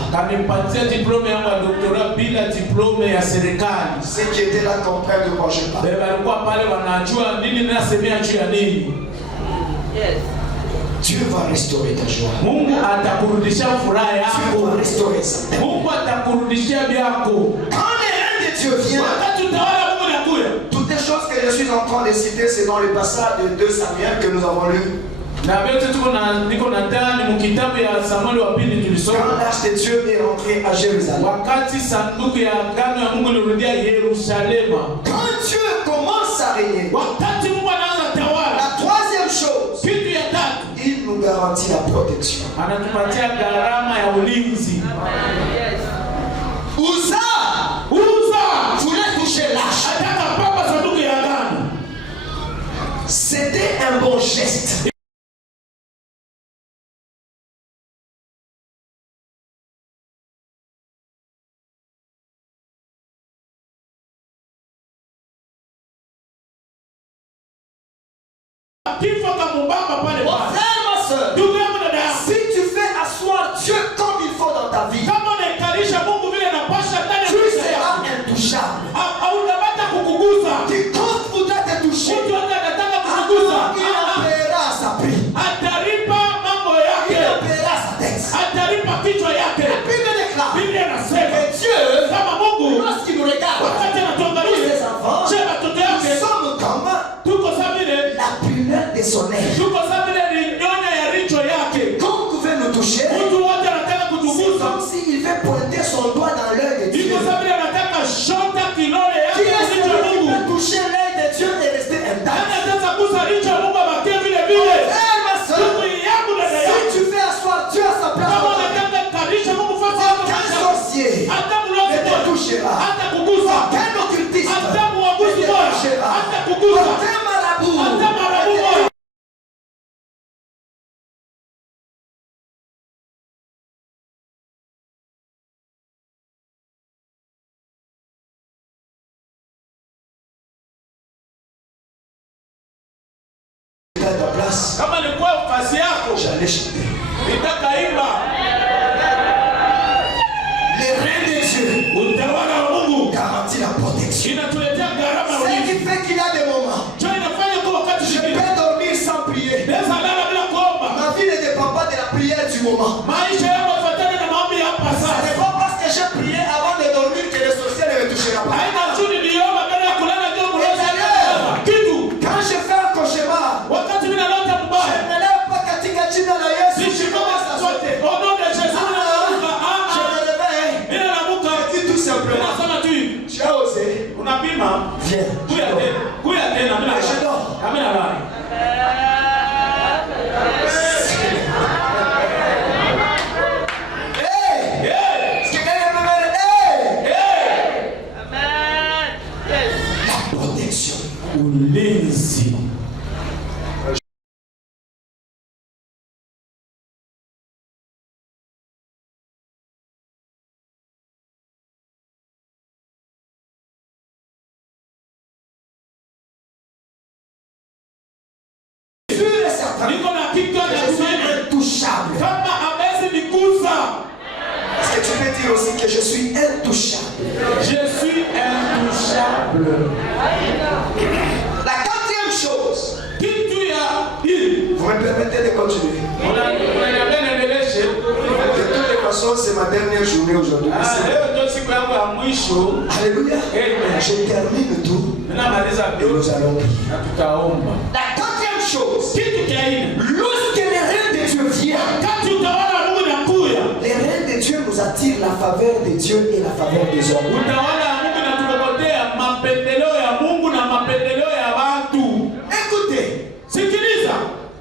Ceux qui étaient là comprennent de quoi je parle. Dieu va restaurer ta joie. Dieu va restaurer ça. Quand le règne de Dieu vient, toutes les choses que je suis en train de citer, c'est dans le passage de 2 Samuel que nous avons lu. Na vyote niko na ndani mu kitabu ya Samueli wa pili tulisoma. Quand l'arche de Dieu est rentrée à Jérusalem. Wakati sanduku ya agano ya Mungu ilirudia Yerusalema. Quand Dieu commence à régner. Wakati Mungu anaanza tawala. La troisième chose. Kitu ya tatu. Il nous garantit la protection. Anatupatia gharama ya ulinzi. Uza voulait toucher l'arche. Ataka papa sanduku ya agano. C'était un bon geste. Mon frère, ma soeur, si tu fais asseoir Dieu comme il faut dans ta vie, tu seras intouchable. Quiconque voudra te toucher, il en paiera sa prix. Il en paiera sa taxe. La Bible déclare que Dieu, lorsqu'il nous regarde, nous ses enfants, nous sommes comme la prunelle de son œil. Quand vous pouvez nous toucher, c'est comme s'il veut pointer son doigt dans l'œil de Dieu. Qui est-ce qui peut toucher l'œil de Dieu et rester intact? Si tu fais asseoir Dieu à sa place, aucun sorcier ne te touchera. Aucun occultiste ne te touchera. Aucun marabout. Ta place. J'allais chanter. Les reins de Dieu garantit la protection. Ce qui fait qu'il y a des moments, je peux dormir sans prier. Ma vie ne dépend pas de la prière du moment. Ce n'est pas parce que j'ai prié avant de dormir que le sorcier ne me touchera pas. Quand je fais un cauchemar, je ne me lève pas katika jina la Yesu. Je commence à sauter. Je me réveille. Je dis tout simplement, tu as osé. Viens. Et je dors. Est-ce que quelqu'un peut me dire, la protection. Ulinzi. Intouchable. Est-ce que tu peux dire aussi que je suis intouchable? Je suis intouchable. La quatrième chose. Vous me permettez de continuer? De toutes les façons, c'est ma dernière journée aujourd'hui. Alléluia. Je termine tout. Et nous allons prier. La quatrième chose. Lorsque les reins de Dieu viennent, les reins de Dieu nous attirent la faveur de Dieu et la faveur des hommes. Écoutez,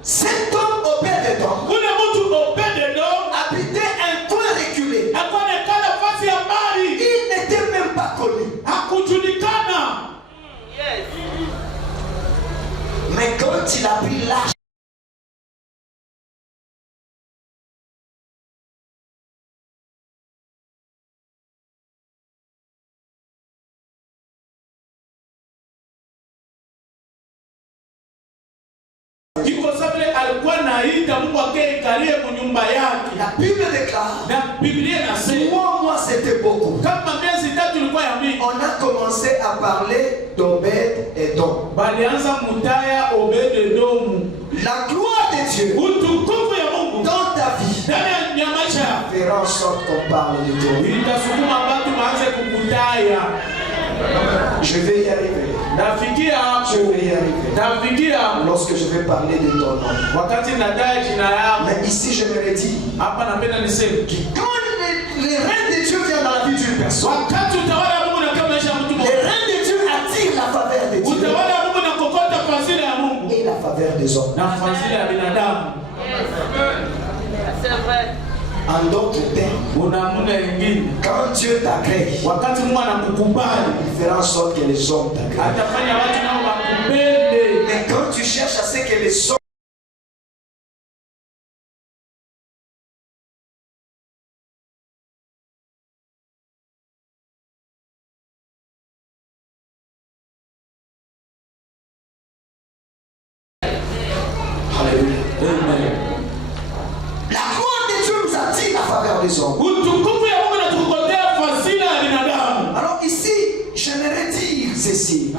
cet homme Obed-Edom habitait un coin reculé. Il n'était même pas connu. Mais quand il a pris l'arche, la Bible déclare, moi c'était beaucoup. On a commencé à parler d'Obed-Edom. La gloire de Dieu dans ta vie fera en sorte qu'on parle de toi. Je vais y arriver. Je vais y arriver. Lorsque je vais parler de ton nom. Mais ici, je me dis que quand les règnes de Dieu viennent dans la vie d'une personne, les règnes de Dieu attirent la faveur de Dieu et la faveur des hommes. C'est vrai. En d'autres termes, quand Dieu t'agrée, il fera en sorte que les hommes t'agréent. Mais quand tu cherches à ce que les hommes alors ici, j'aimerais dire ceci.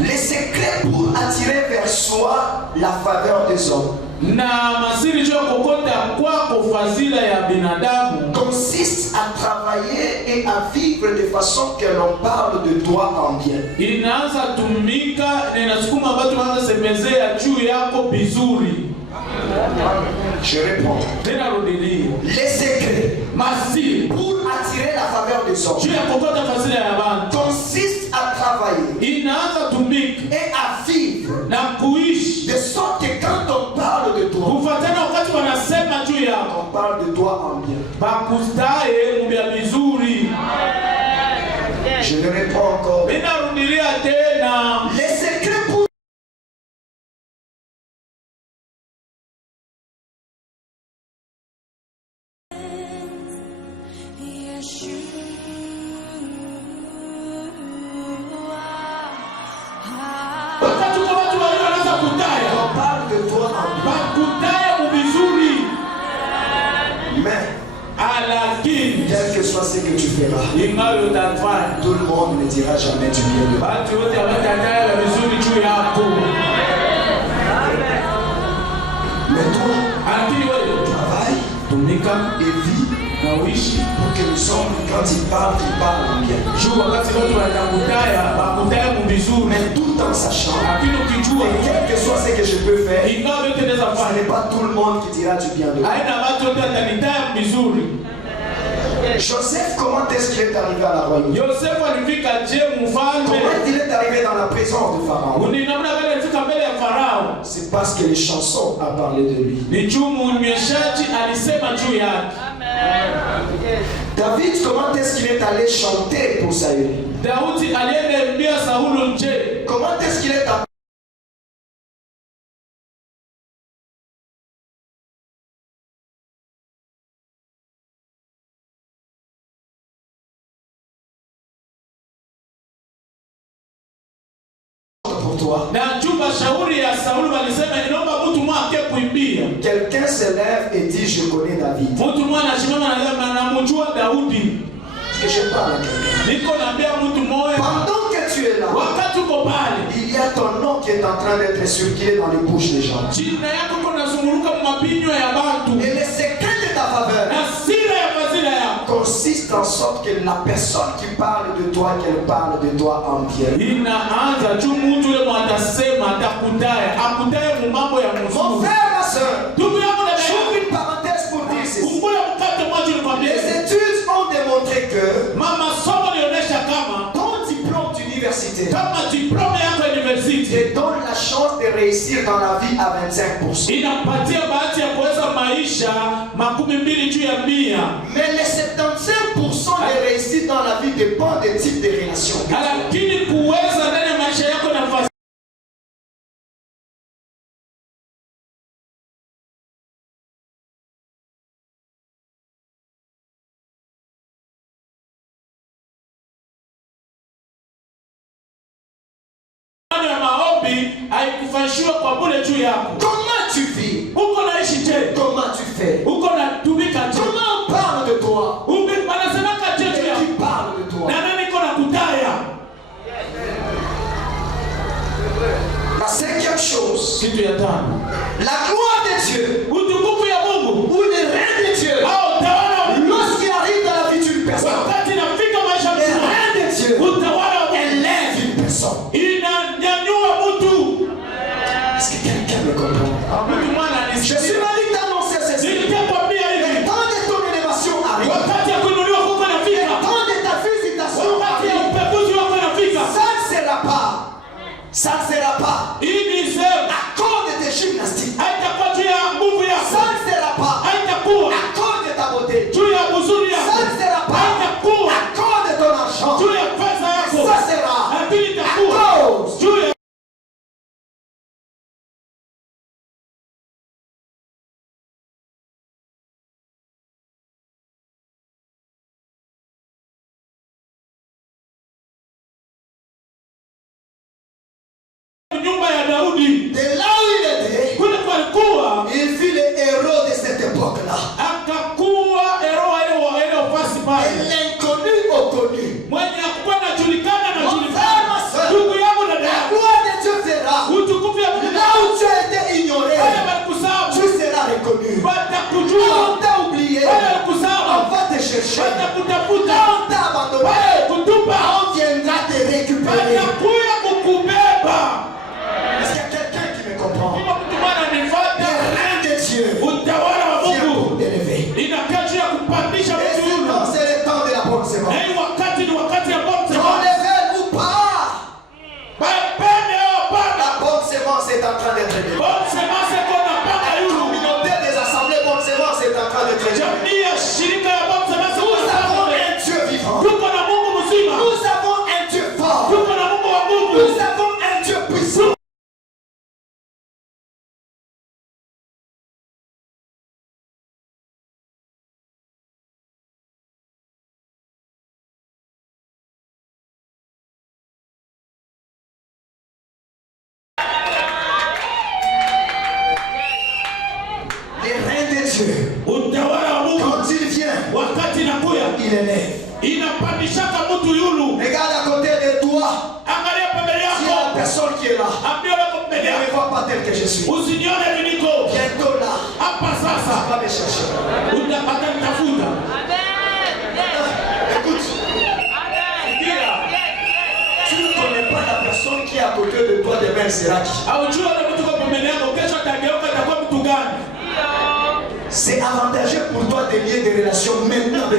Les secrets pour attirer vers soi la faveur des hommes consiste à travailler et à vivre de façon que l'on parle de toi en bien. Je réponds. Les secrets pour attirer la faveur des hommes consiste à travailler et à vivre de sorte que quand on parle de toi, on parle de toi en bien. Je le réponds encore. Les secrets pour quel que soit ce que tu feras, tout le monde ne dira jamais du bien de toi. Mais toi, travaille et vis pour que les hommes, quand ils parlent en bien. Mais tout en sachant, et quel que soit ce que je peux faire, ce n'est pas tout le monde qui dira du bien de moi. Joseph, comment est-ce qu'il est arrivé à la royauté? Comment il est arrivé dans la présence de Pharaon? C'est parce que les chansons ont parlé de lui. David, comment est-ce qu'il est allé chanter pour Saül? Comment est-ce qu'il est allé? Quelqu'un se lève et dit je connais David. Est-ce que je parle à quelqu'un? Pendant que tu es là, il y a ton nom qui est en train d'être circulé dans les bouches des gens. Et le secret de ta faveur consiste en sorte que la personne qui parle de toi, qu'elle parle de toi en bien. Mon frère, ma soeur, j'ouvre une parenthèse pour dire ceci. Les études ont démontré que ton diplôme d'université te donne la chance de réussir dans la vie à 25%. Mais les 75% de réussite dans la vie dépend des types de relations. Comment tu vis? Comment tu fais? Comment on parle de toi? Et qui parle de toi? La cinquième chose, la gloire de Dieu ou le règne de Dieu, lorsqu'il arrive dans la vie d'une personne, le règne de Regarde à côté de toi. Si la personne qui est là ne me voit pas tel que je suis. Bientôt là, tu vas me chercher. Écoute. Tu ne connais pas la personne qui est à côté de toi demain, sera qui? C'est avantageux pour toi de lier des relations maintenant.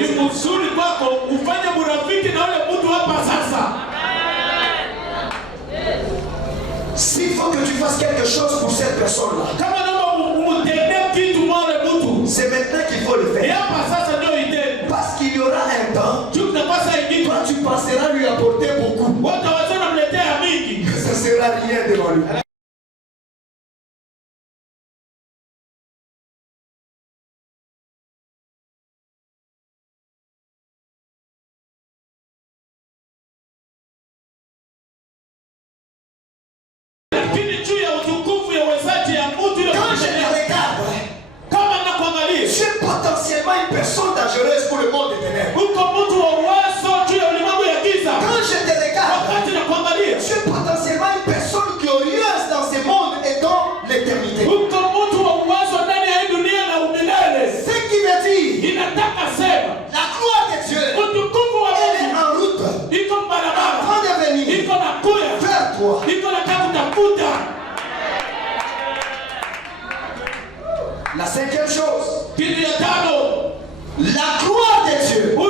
S'il faut que tu fasses quelque chose pour cette personne-là, c'est maintenant qu'il faut le faire. Parce qu'il y aura un temps, toi tu penseras lui apporter beaucoup. Ça ne sera rien devant lui. Une personne dangereuse pour le monde éternel. Quand je te regarde, tu es potentiellement une personne glorieuse dans ce monde et dans l'éternité. Ce qui veut dire la gloire de Dieu, elle est en route avant de venir vers toi. La cinquième chose, la gloire de Dieu ou le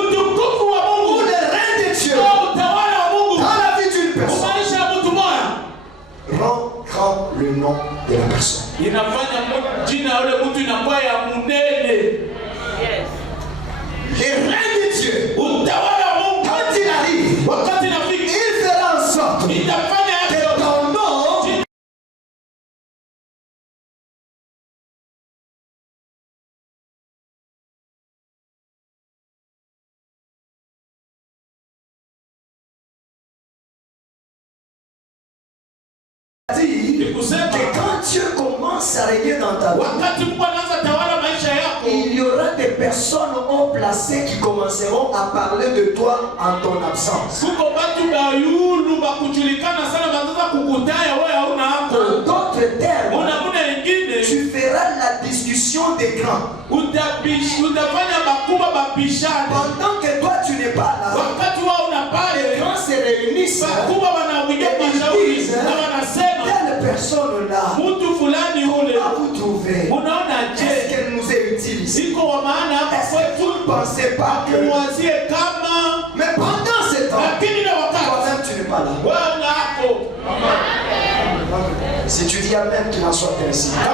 règne de Dieu dans la vie d'une personne rend grand le nom de la personne. Le règne de Dieu, quand il arrive, il fera en sorte que ton nom que quand Dieu commence à régner dans ta vie, il y aura des personnes haut placées qui commenceront à parler de toi en ton absence. En d'autres termes, tu feras la discussion des grands. Pendant que toi tu n'es pas là, les grands se réunissent et disent, telle personne là, à vous trouver, est-ce qu'elle nous est utile ici? Est-ce que vous ne pensez pas que... Mais pendant ce temps, toi-même tu n'es pas là. Si tu dis amen, tu n'en sois ainsi. En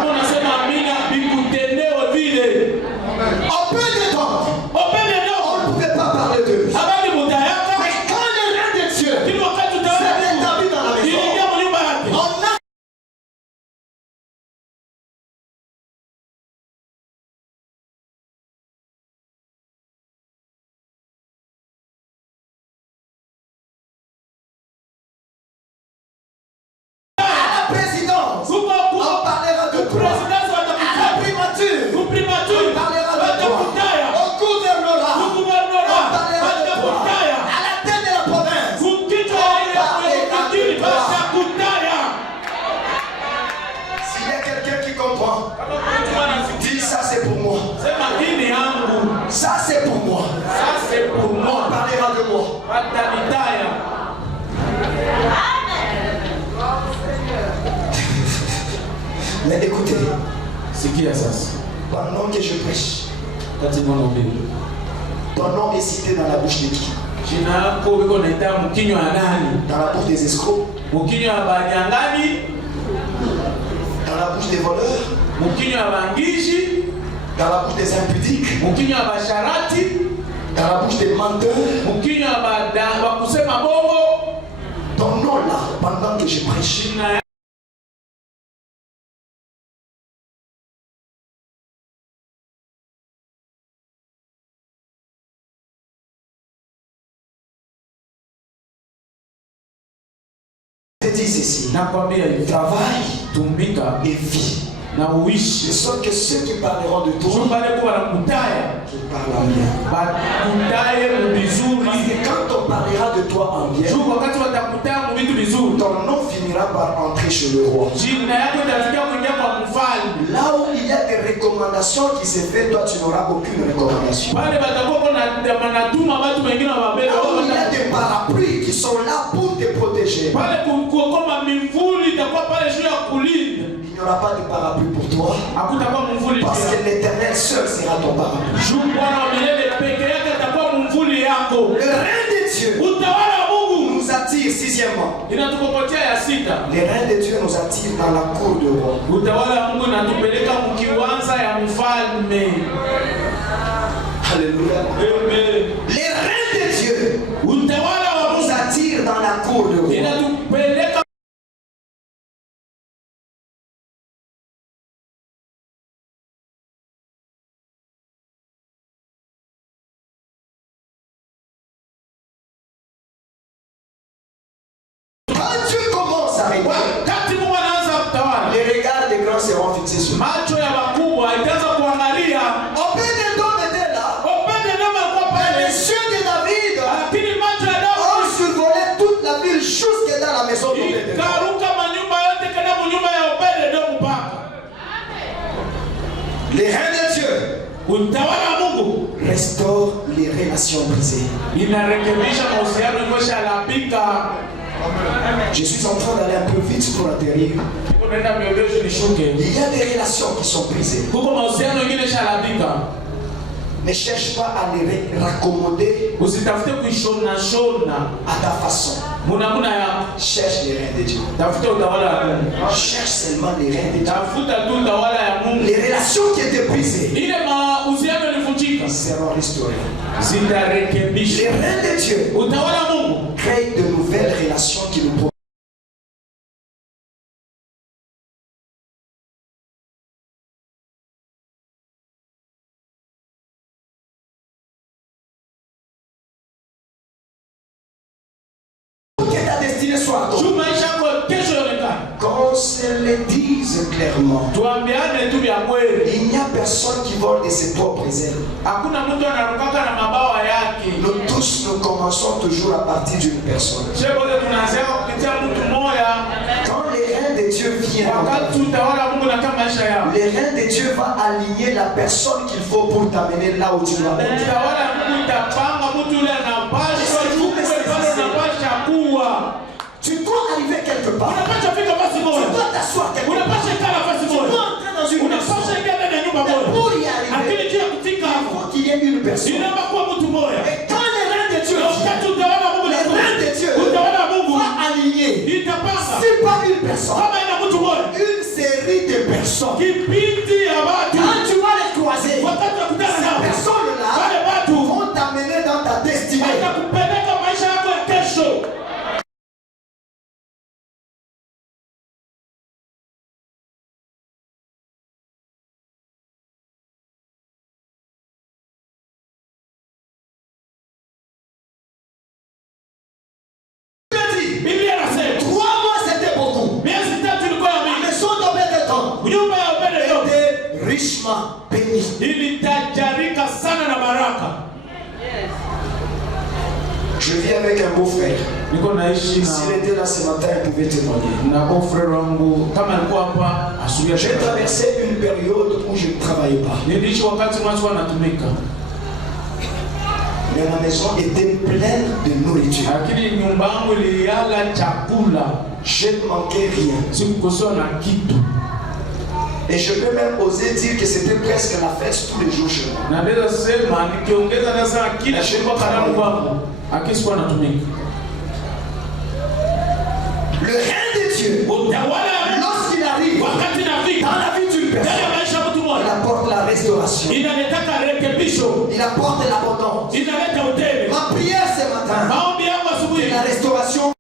peu de temps, on ne pouvait pas parler de lui. Mais quand le règne de Dieu s'est établi dans la maison, on a à la présidence, on parlera de toi. À la primature, on parlera de toi. Au gouvernorat, on parlera de toi. À la tête de la province, on parlera de toi. S'il y a quelqu'un qui comprend, dis ça c'est pour moi. Ça c'est pour moi. On parlera de moi. Mais écoutez, pendant que je prêche, ton nom est cité dans la bouche de qui? Dans la bouche des escrocs, dans la bouche des voleurs, dans la bouche des impudiques, dans la bouche des menteurs. Ton nom là, pendant que je prêche, dit ceci, travail et vie. De sorte que ceux qui parleront de toi, qui parlent en bien. toi en bien, Juu wakati watakutana vitu vizuri, ton nom finira par entrer chez le roi. jina yako itafikia kuingia kwa mfalme. Là où il y a des recommandations qui se fait, toi tu n'auras aucune recommandation. Pale batakuwa kuna manatuma watu wengine wabebe. Là où il y a des parapluies qui sont là pour te protéger. Pale kuokoma mivuli itakuwa pale juu ya kulinda. Il n'y aura pas de parapluie pour toi. Hakutakuwa mvuli. Parce que l'Éternel seul sera ton parapluie. Juu Bwana wa milele peke yake atakuwa mvuli yako. Le règne de Dieu Utawala wa Mungu nous attire sixièmement. inatukopotea ya sita. Le règne de Dieu nous attire dans la cour de roi. Utawala wa Mungu inatupeleka mkiwanza ya mfalme. Alléluia. Amen. Le règne de Dieu Utawala wa nous Mungu attire dans la cour de roi. inatupeleka Quand Dieu commence à régner, wakati Mungu anaanza kutawala. les regards des grands seront fixés sur lui. Macho ya wakubwa itaanza kuangalia. Obed-Edom était là. Obed-Edom alikuwa Et pale. les yeux de David Lakini macho ya Daudi ont survolé toute la ville jusque dans la maison d'Obed-Edom. ikaruka manyumba yote kenda mnyumba ya Obed-Edom mpaka. Le règne de Dieu Utawala wa Mungu restaure les relations brisées. inarekebisha mahusiano iliyoshalabika. Je suis en train d'aller un peu vite pour atterrir. Niko naenda miondosho nishuke. Il y a des relations qui sont brisées. Huko mahusiano mengine shalabika. Ne cherche pas à les raccommoder Usitafute kuishona shona à ta façon. munamuna yako. Cherche les reins de Dieu. Tafuta utawala wa Mungu. Cherche seulement les reins de Dieu. Tafuta tu utawala ya Mungu. Les relations qui étaient brisées Ile mahusiano yalivunjika seront restaurées. zitarekebishwa. Les reins de Dieu Utawala wa Mungu créent de nouvelles relations qui nous promettent. Que ta destinée soit juu maisha yako kesho ionekane. qu'on se le dise clairement. Tuambiane tu vya kweli. Il n'y a personne qui vole de ses propres ailes. Hakuna mtu anarukaka na mabawa yake. Nous tous, nous commençons toujours à partir d'une personne. Sio wote tunaanza kupitia mtu mmoja. Quand les reins de Dieu viennent, Wakati utawala wa Mungu na kama maisha yao. les reins de Dieu vont aligner la personne qu'il faut pour t'amener là où tu dois être. Utawala wa Mungu utapanga mtu yule anapaswa chukue pale unapasha kuwa. Tu dois arriver quelque part. Unapasha fika basi Tu moja. dois t'asseoir quelque part. Unapasha kaa nafasi Tu dois moja. entrer dans une maison. Unapasha ingia ndani ya nyumba moja. Pour y arriver, Lakini juu ya kufika il hapo faut qu'il y ait une personne. inaomba kuwa mtu mmoja. Et quand les reins de Dieu Na wakati utawala wa Mungu les reins de Dieu utawala wa Mungu vont aligner, itapanga c'est pas une personne, kama ina mtu mmoja. une série de personnes. Kipindi ya watu Quand tu vas les croiser, wakati wakutana ces nao personnes-là wale watu vont t'amener dans ta destinée. watakupeleka maisha yako ya kesho. Biblia inasema 3 mois c'était beaucoup. miezi tatu ilikuwa ya La mingi. maison d'Obed-Edom Nyumba ya Obed-Edom était richement bénie. ilitajarika sana na baraka. Je vis avec un beau frère. Niko naishi S'il était là ce matin, il pouvait témoigner. na frère wangu kama alikuwa hapa asubuhi. J'ai traversé une période où je ne travaillais pas. Niliishi wakati mwanzo anatumika. Mais ma maison était pleine de nourriture. Lakini nyumba yangu iliyala chakula. Je ne manquais rien. Sikukosewa na kitu. Et je peux même oser dire que c'était presque la fête tous les jours chez moi. Na naweza sema nikiongeza na sana kila siku kalamu kwangu akisikuwa natumika. Le règne de Dieu, lorsqu'il arrive Wakati nafika dans la vie d'une ndani ya personne, maisha ya mtu il mmoja apporte la restauration. inaletaka rekebisho, Il apporte l'abondance. inaleta utele. Ma prière ce matin, Maombi yangu asubuhi c'est la restauration.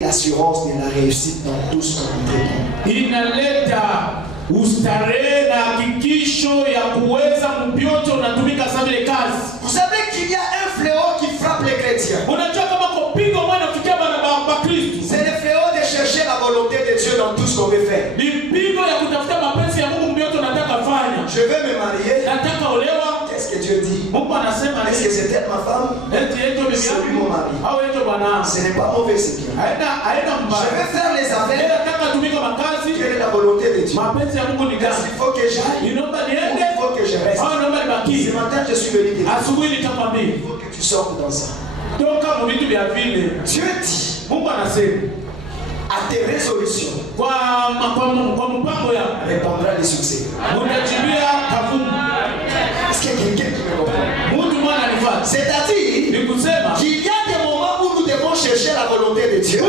L'assurance de la réussite dans tout ce qu'on entreprend. inaleta ustarehe na hakikisho ya kuweza mpyoto unatumika sana vile kazi. Vous savez qu'il y a un fléau qui frappe les chrétiens. Unajua kama kupigwa mwana kufikia bana être ma femme, c'est lui mon mari. Ce n'est pas mauvais, c'est bien. Je vais faire les affaires. Quelle est la volonté de Dieu? Est-ce qu'il faut que j'aille? Il faut que je reste. Ce matin, je suis venu dire, il faut que tu sortes dans ça. Dieu dit à tes résolutions répondra les succès. Est-ce qu'il y a quelqu'un qui me comprend? C'est-à-dire qu'il y a des moments où nous devons chercher la volonté de Dieu.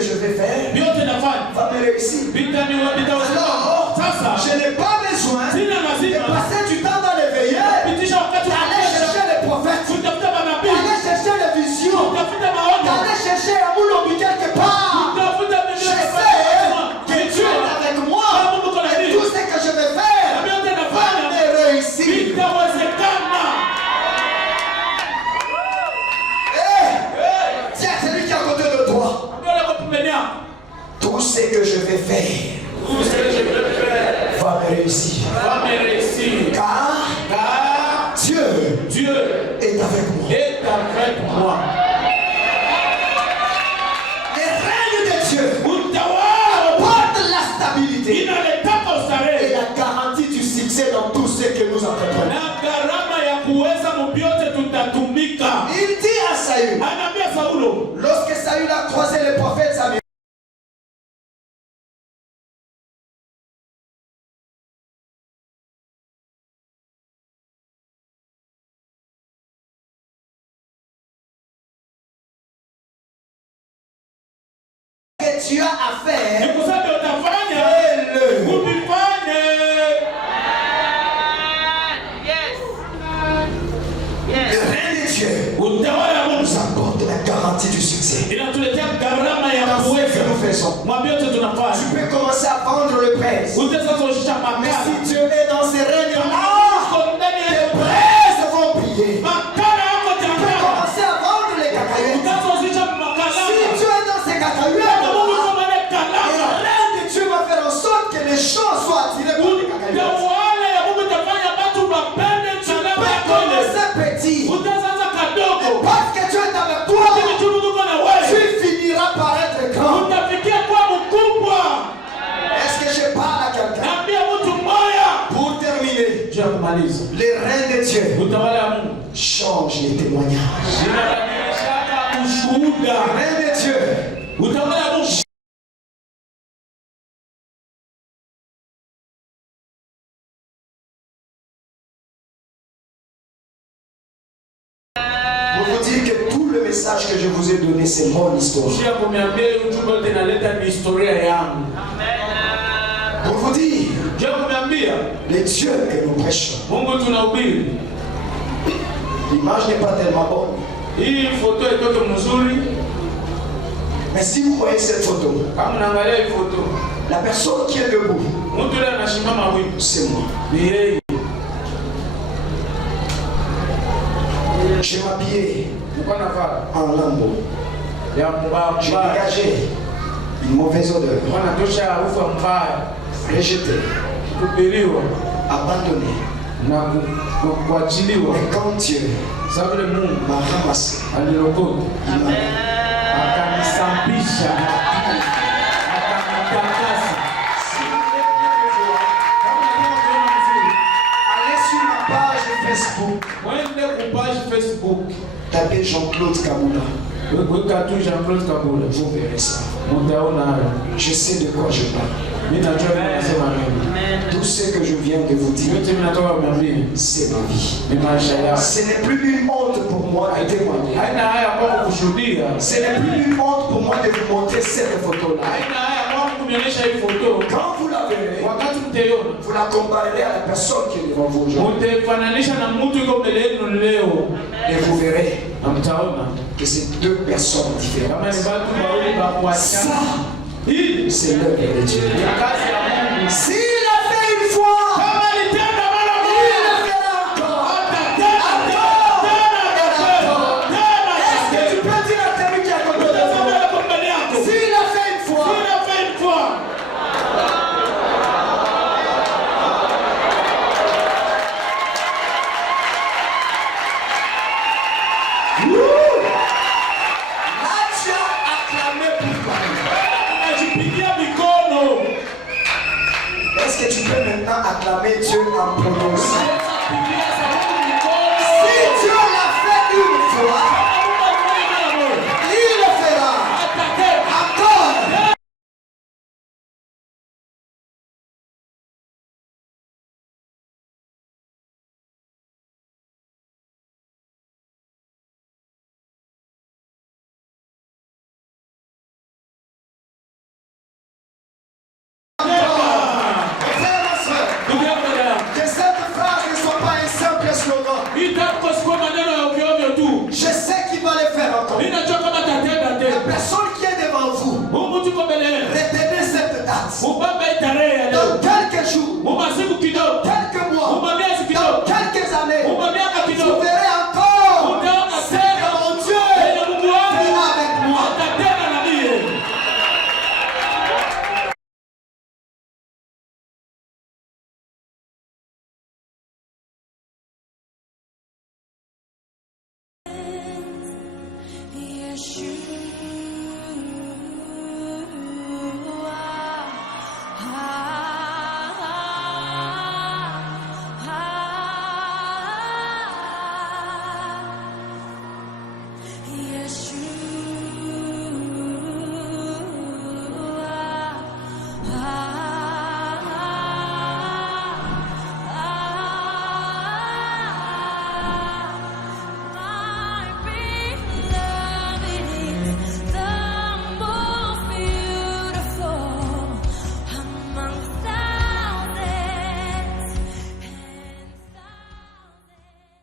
Je vais faire va me réussir. Alors, je n'ai pas besoin de passer du temps dans les veilleurs, d'aller chercher les prophètes, d'aller chercher les visions, d'aller chercher un boulot quelque part. Je sais que Dieu est avec moi et tout ce que je vais faire va me réussir. Tiens, c'est lui qui est à côté de toi. Tout ce que je vais faire va me réussir. Car Dieu est avec moi. Les règnes de Dieu apportent la stabilité et la garantie du succès dans tout ce que nous entreprenons. Il dit à Saül, lorsque Saül a croisé les prophètes Samuel, tu as à faire, fais-le. Le règne de Dieu nous apporte la garantie du succès. Dans ce que nous faisons, tu peux commencer à vendre le presse. Mais si Dieu est dans ces règnes-là, les presses vont briller. Tu peux commencer à vendre les cacahuètes. Si Dieu est dans ces cacahuètes, les choses soient attirées par les cacahuètes. Tu peux commencer petit. Et parce que Dieu est avec toi, tu finiras par être grand. Est-ce que je parle à quelqu'un? Pour terminer, les reins de Dieu changent les témoignages. Les reins de Dieu le message que je vous ai donné, c'est mon histoire. Pour vous dire, les dieux que nous prêchons, l'image n'est pas tellement bonne. Mais si vous voyez cette photo, la personne qui est debout, c'est moi. J'ai m'habillé en lambeau. J'ai dégagé une mauvaise odeur. Rejeté. Abandonné. Et quand Dieu m'a ramassé, il m'a Facebook. Tapez Jean-Claude Kaboula. Vous verrez ça. Je sais de quoi je parle. Tout ce que je viens de vous dire, c'est ma vie. Ce n'est plus une honte pour moi de témoigner. Ce n'est plus une honte pour moi de vous montrer cette photo-là. Quand vous la verrez, vous la comparerez à la personne qui est devant vous aujourd'hui. Et vous verrez que c'est deux personnes différentes. Ça, c'est l'œuvre de Dieu. S'il a fait une fois, il le fera encore. Est-ce que tu peux maintenant acclamer Dieu en prononçant? Si Dieu l'a fait une fois,